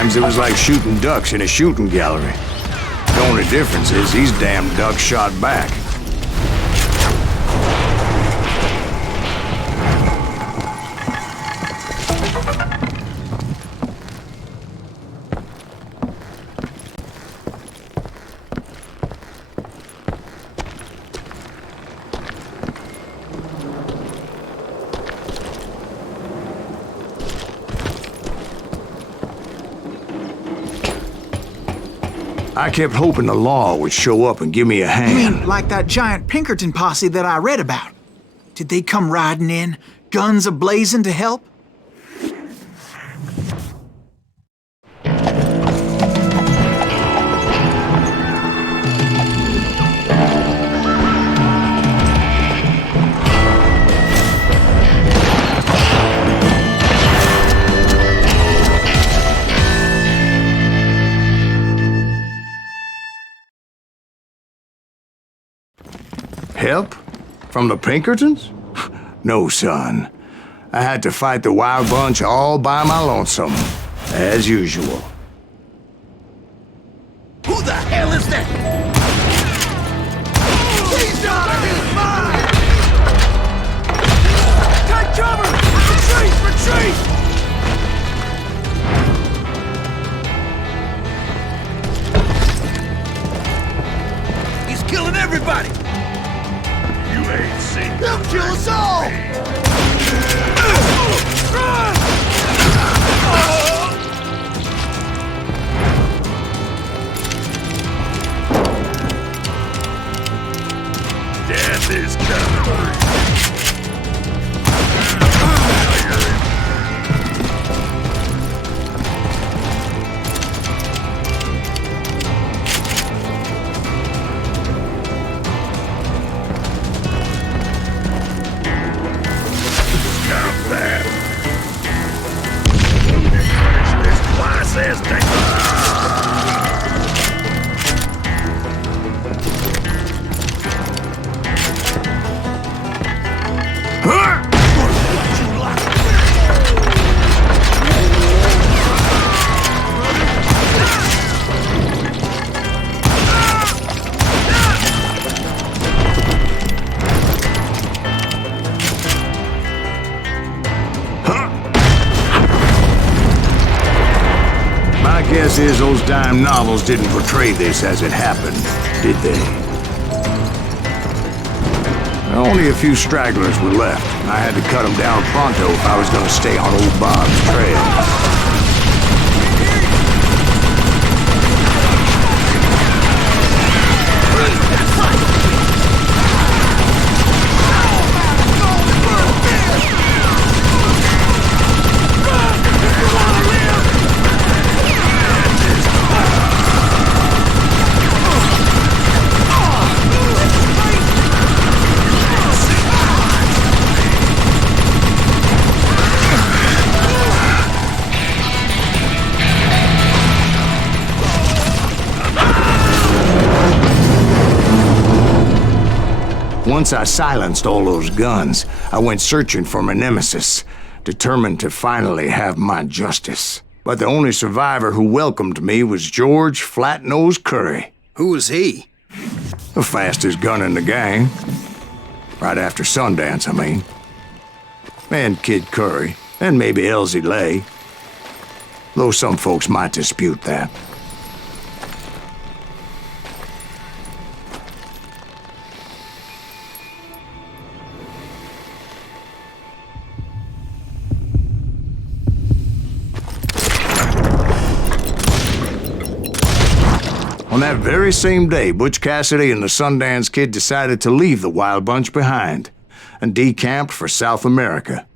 Sometimes it was like shooting ducks in a shooting gallery. The only difference is these damn ducks shot back. I kept hoping the law would show up and give me a You hand. mean like that giant Pinkerton posse that I read about? Did they come riding in, guns a-blazing to help? Help? From the Pinkertons? No, son. I had to fight the Wild Bunch all by my lonesome, as usual. Who the hell is that? He's not! He's mine! Take cover! Retreat! Retreat! He's killing everybody! You ain't seen He'll kill us all! Death is coming. Guess is those dime novels didn't portray this as it happened, did they? Only a few stragglers were left, and I had to cut them down pronto if I was going to stay on old Bob's trail. Once I silenced all those guns, I went searching for my nemesis, determined to finally have my justice. But the only survivor who welcomed me was George Flat-Nosed Curry. Who was he? The fastest gun in the gang. Right after Sundance, I mean. And Kid Curry, and maybe Elsie Lay. Though some folks might dispute that. On that very same day, Butch Cassidy and the Sundance Kid decided to leave the Wild Bunch behind and decamped for South America.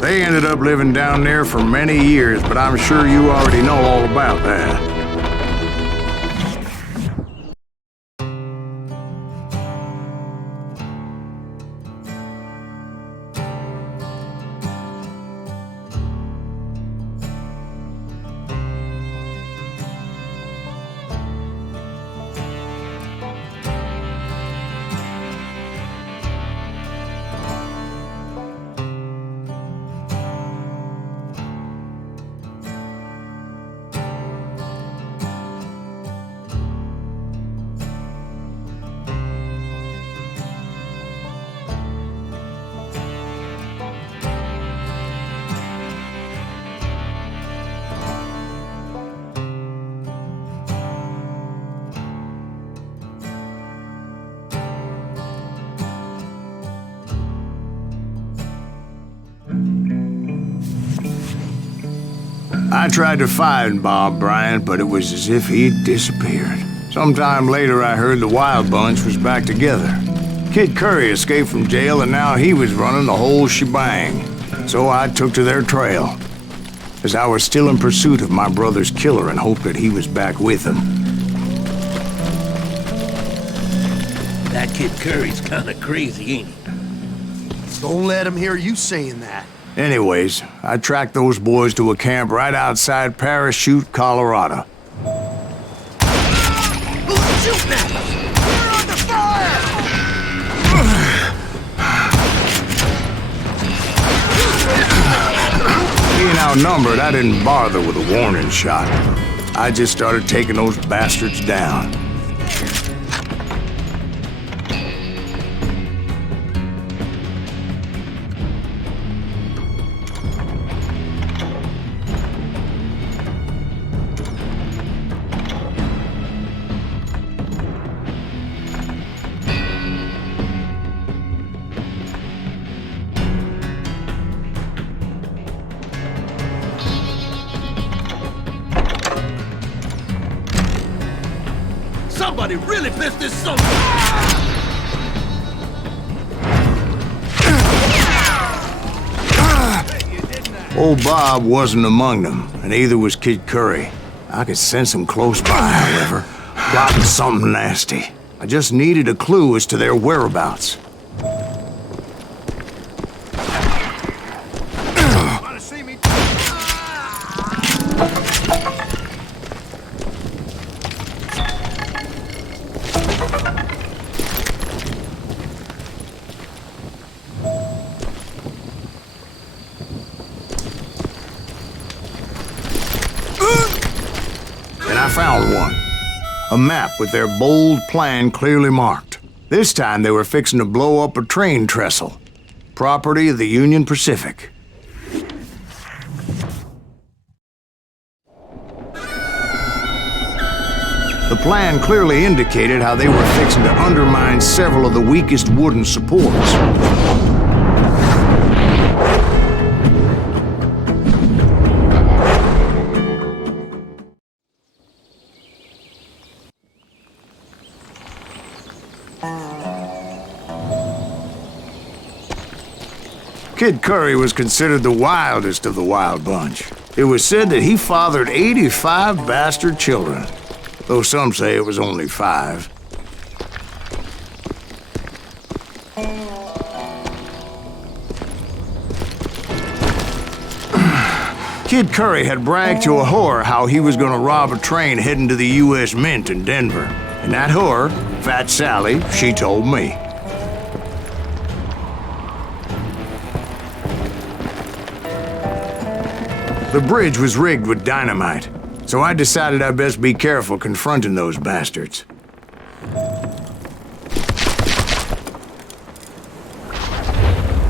They ended up living down there for many years, but I'm sure you already know all about that. I tried to find Bob Bryant, but it was as if he'd disappeared. Sometime later, I heard the Wild Bunch was back together. Kid Curry escaped from jail, and now he was running the whole shebang. So I took to their trail, as I was still in pursuit of my brother's killer and hoped that he was back with him. That Kid Curry's kinda crazy, ain't he? Don't let him hear you saying that. Anyways, I tracked those boys to a camp right outside Parachute, Colorado. Who's shooting at us? We're under fire! Being outnumbered, I didn't bother with a warning shot. I just started taking those bastards down. Somebody really pissed this son. Old Bob wasn't among them, and neither was Kid Curry. I could sense him close by, however, plotting something nasty. I just needed a clue as to their whereabouts. And I found one. A map with their bold plan clearly marked. This time they were fixing to blow up a train trestle. Property of the Union Pacific. The plan clearly indicated how they were fixing to undermine several of the weakest wooden supports. Kid Curry was considered the wildest of the Wild Bunch. It was said that he fathered 85 bastard children, though some say it was only 5. Kid Curry had bragged to a whore how he was gonna rob a train heading to the U.S. Mint in Denver. And that whore, Fat Sally, she told me. The bridge was rigged with dynamite, so I decided I'd best be careful confronting those bastards.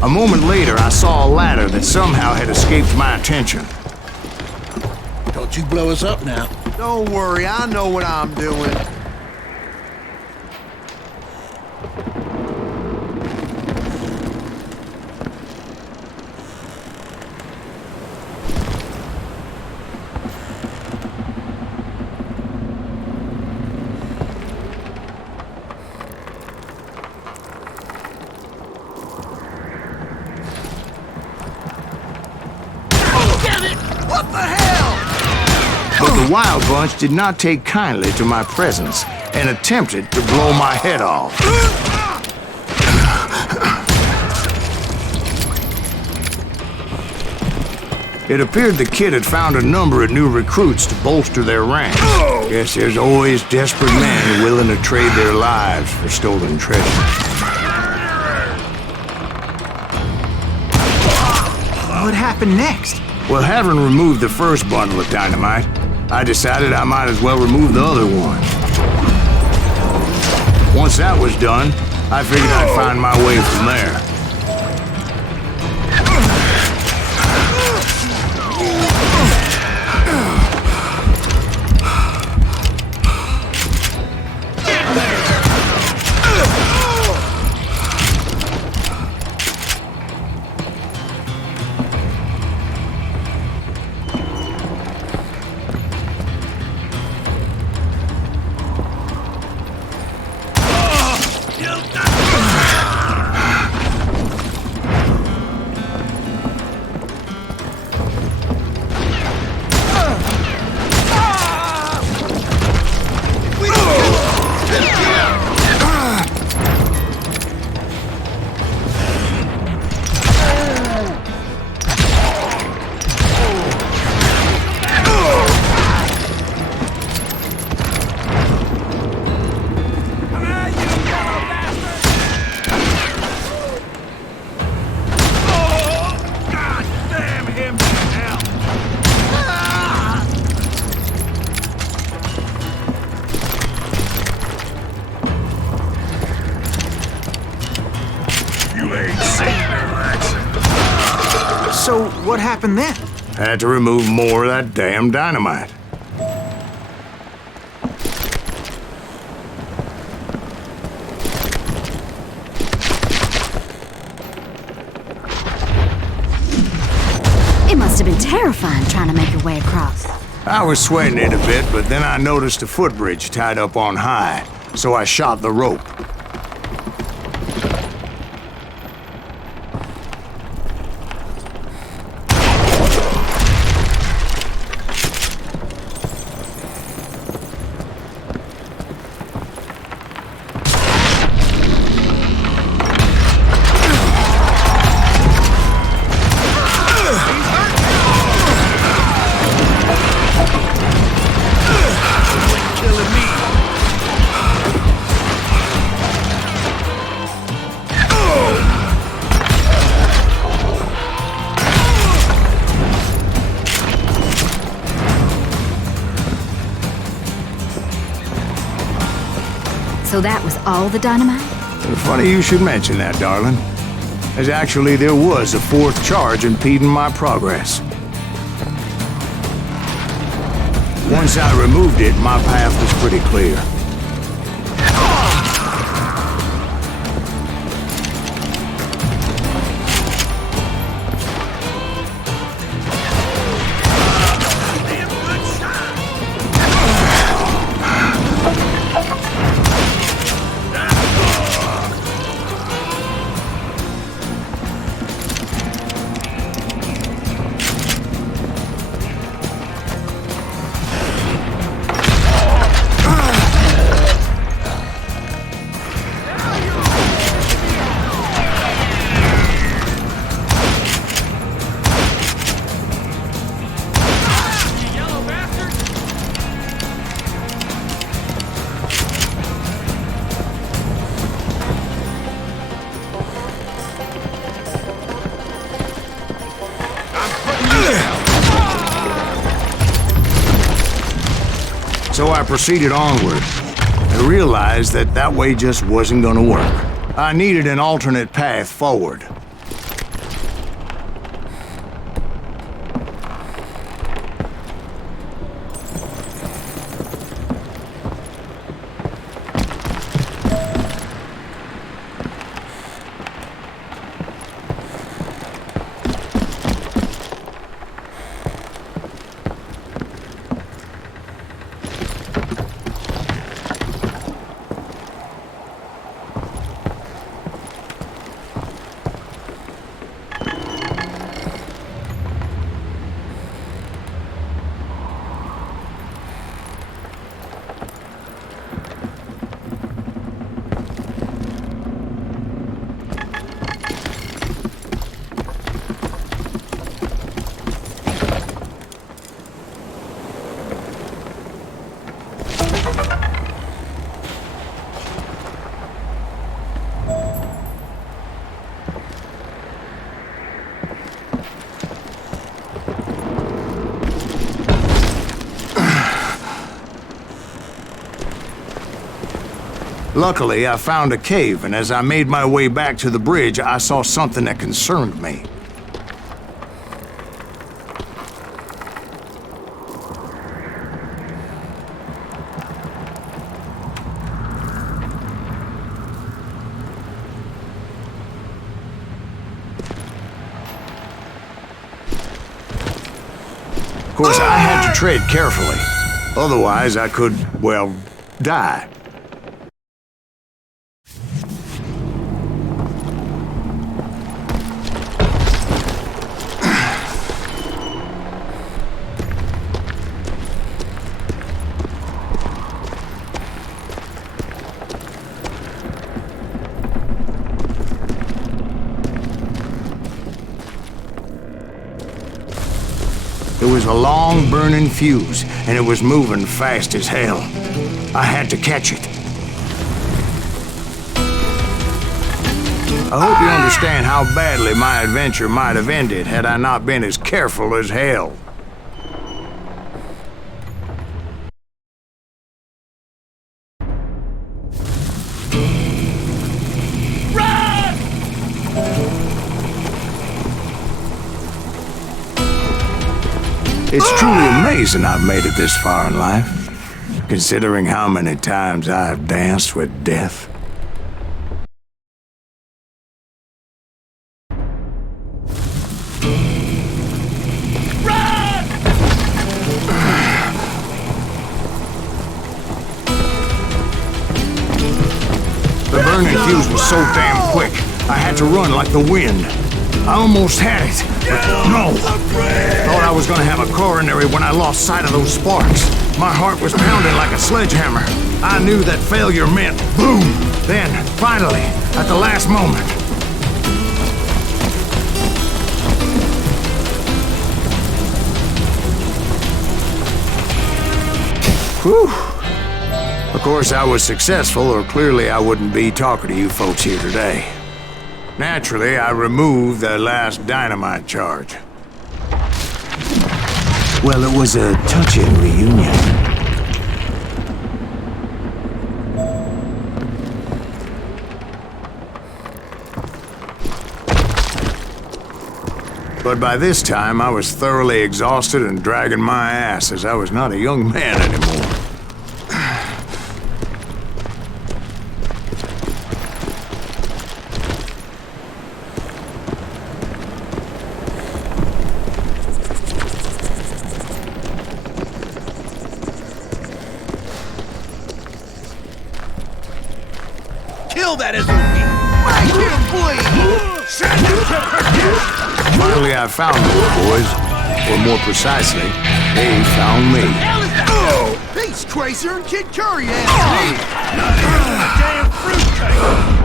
A moment later, I saw a ladder that somehow had escaped my attention. Don't you blow us up now. Don't worry, I know what I'm doing. What the hell? But the Wild Bunch did not take kindly to my presence and attempted to blow my head off. It appeared the kid had found a number of new recruits to bolster their ranks. Guess there's always desperate men willing to trade their lives for stolen treasure. What happened next? Well, having removed the first bundle of dynamite, I decided I might as well remove the other one. Once that was done, I figured I'd find my way from there. So what happened then? Had to remove more of that damn dynamite. It must have been terrifying trying to make your way across. I was sweating it a bit, but then I noticed a footbridge tied up on high, so I shot the rope. So that was all the dynamite? Funny you should mention that, darling. As actually there was a fourth charge impeding my progress. Once I removed it, my path was pretty clear. So I proceeded onward. I realized that that way just wasn't gonna work. I needed an alternate path forward. Luckily, I found a cave, and as I made my way back to the bridge, I saw something that concerned me. Of course, I had to tread carefully. Otherwise, I could, well, die. It was a long burning fuse, and it was moving fast as hell. I had to catch it. I hope you understand how badly my adventure might have ended had I not been as careful as hell. It's truly amazing I've made it this far in life, considering how many times I've danced with death. The burning fuse was so damn quick, I had to run like the wind. I almost had it, but no. Thought I was gonna have a coronary when I lost sight of those sparks. My heart was pounding like a sledgehammer. I knew that failure meant boom. Then, finally, at the last moment. Whew. Of course, I was successful, or clearly I wouldn't be talking to you folks here today. Naturally, I removed the last dynamite charge. Well, it was a touching reunion. But by this time, I was thoroughly exhausted and dragging my ass as I was not a young man anymore. Kill that SOB! Right here, boy! Finally, I found those boys. Or more precisely, they found me. Oh! He's crazier than Kid Curry, ass damn fruitcake!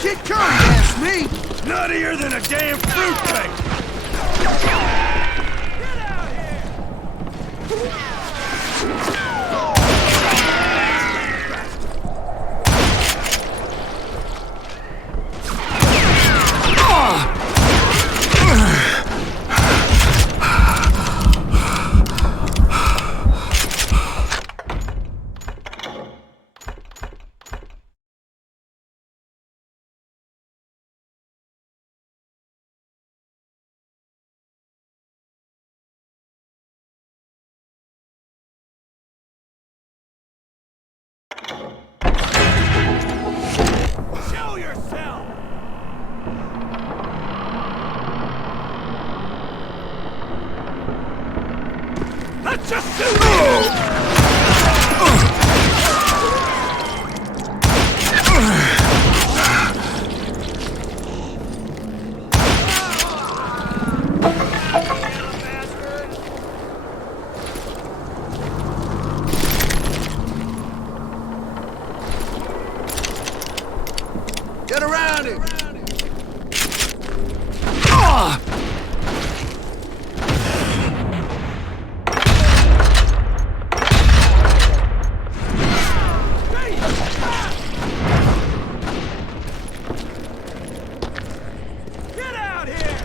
Kid Curry asked me! Nuttier than a damn fruitcake! Get out Show yourself! Let's just do this! Get around him! Get out here!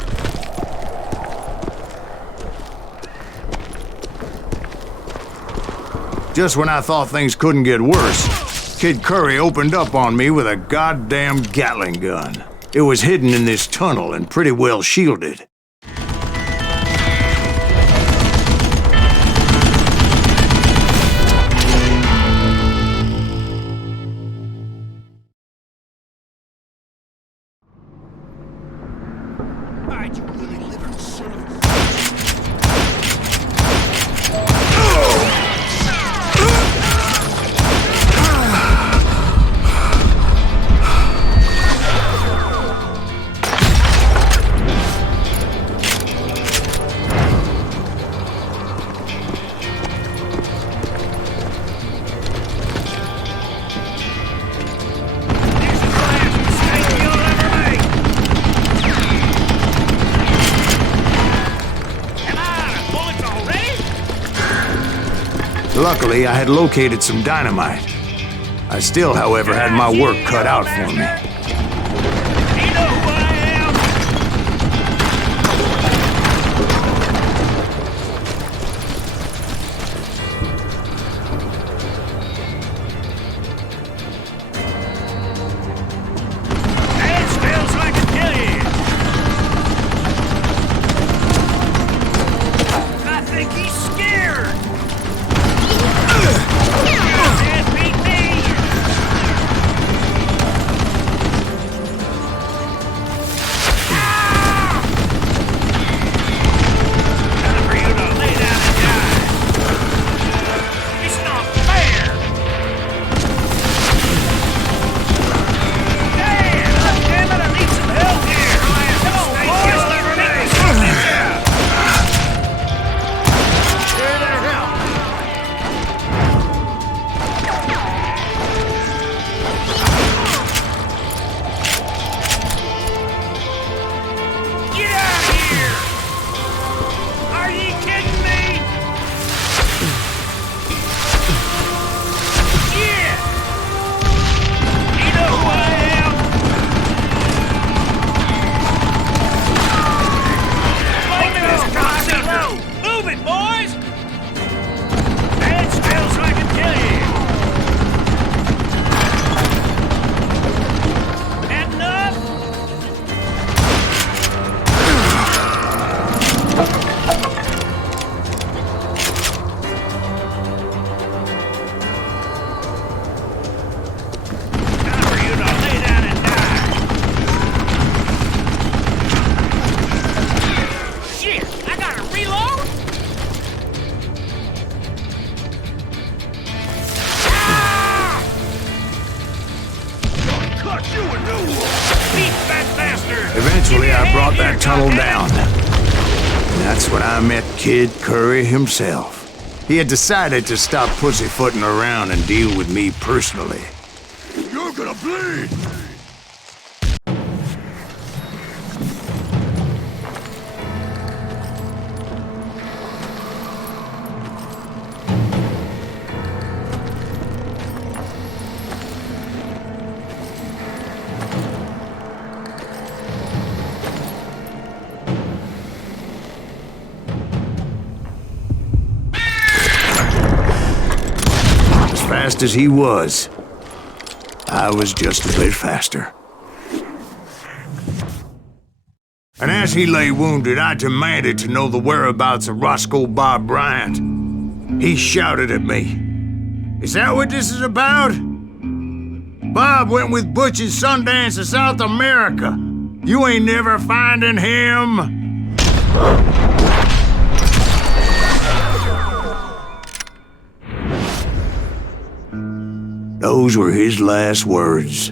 Just when I thought things couldn't get worse, Kid Curry opened up on me with a goddamn Gatling gun. It was hidden in this tunnel and pretty well shielded. Alright, you really liver son of a... Luckily, I had located some dynamite. I still, however, had my work cut out for me. You know who I am? Stand still so I can kill you. I think he's scared. Can't beat me. Time for you to lay down and die. It's not fair. Damn it, I need some help here. Come on, boys, take this hostage out. Here, there, help. Get out of here! Are you kidding me? Yeah! You know who I am? Like this cocksucker! Move it, boys! Stand still so I can kill you! Had enough? Time for you to lay down and die. Shit, I gotta reload? Ah! Cut you a new one. Beat that bastard. Eventually, I brought that tunnel down. And that's when I met Kid Curry himself. He had decided to stop pussyfooting around and deal with me personally. You're gonna bleed. As fast as he was, I was just a bit faster. And as he lay wounded, I demanded to know the whereabouts of Roscoe Bob Bryant. He shouted at me, "Is that what this is about? Bob went with Butch and Sundance to South America. You ain't never finding him." Those were his last words.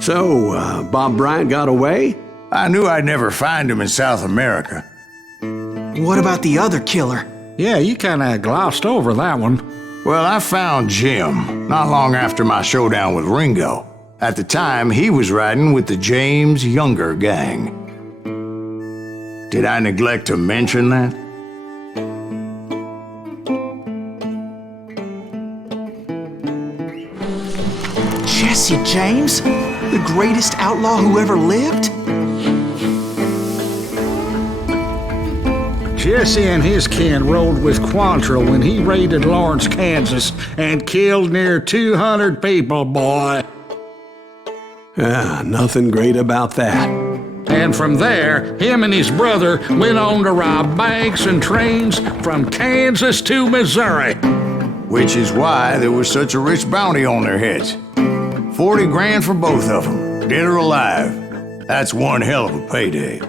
So, Bob Bryant got away? I knew I'd never find him in South America. What about the other killer? Yeah, you kinda glossed over that one. Well, I found Jim not long after my showdown with Ringo. At the time, he was riding with the James Younger gang. Did I neglect to mention that? Jesse James? The greatest outlaw who ever lived? Jesse and his kin rode with Quantrill when he raided Lawrence, Kansas, and killed near 200 people, boy. Nothing great about that. And from there, him and his brother went on to rob banks and trains from Kansas to Missouri. Which is why there was such a rich bounty on their heads. 40 grand for both of them, dead or alive. That's one hell of a payday.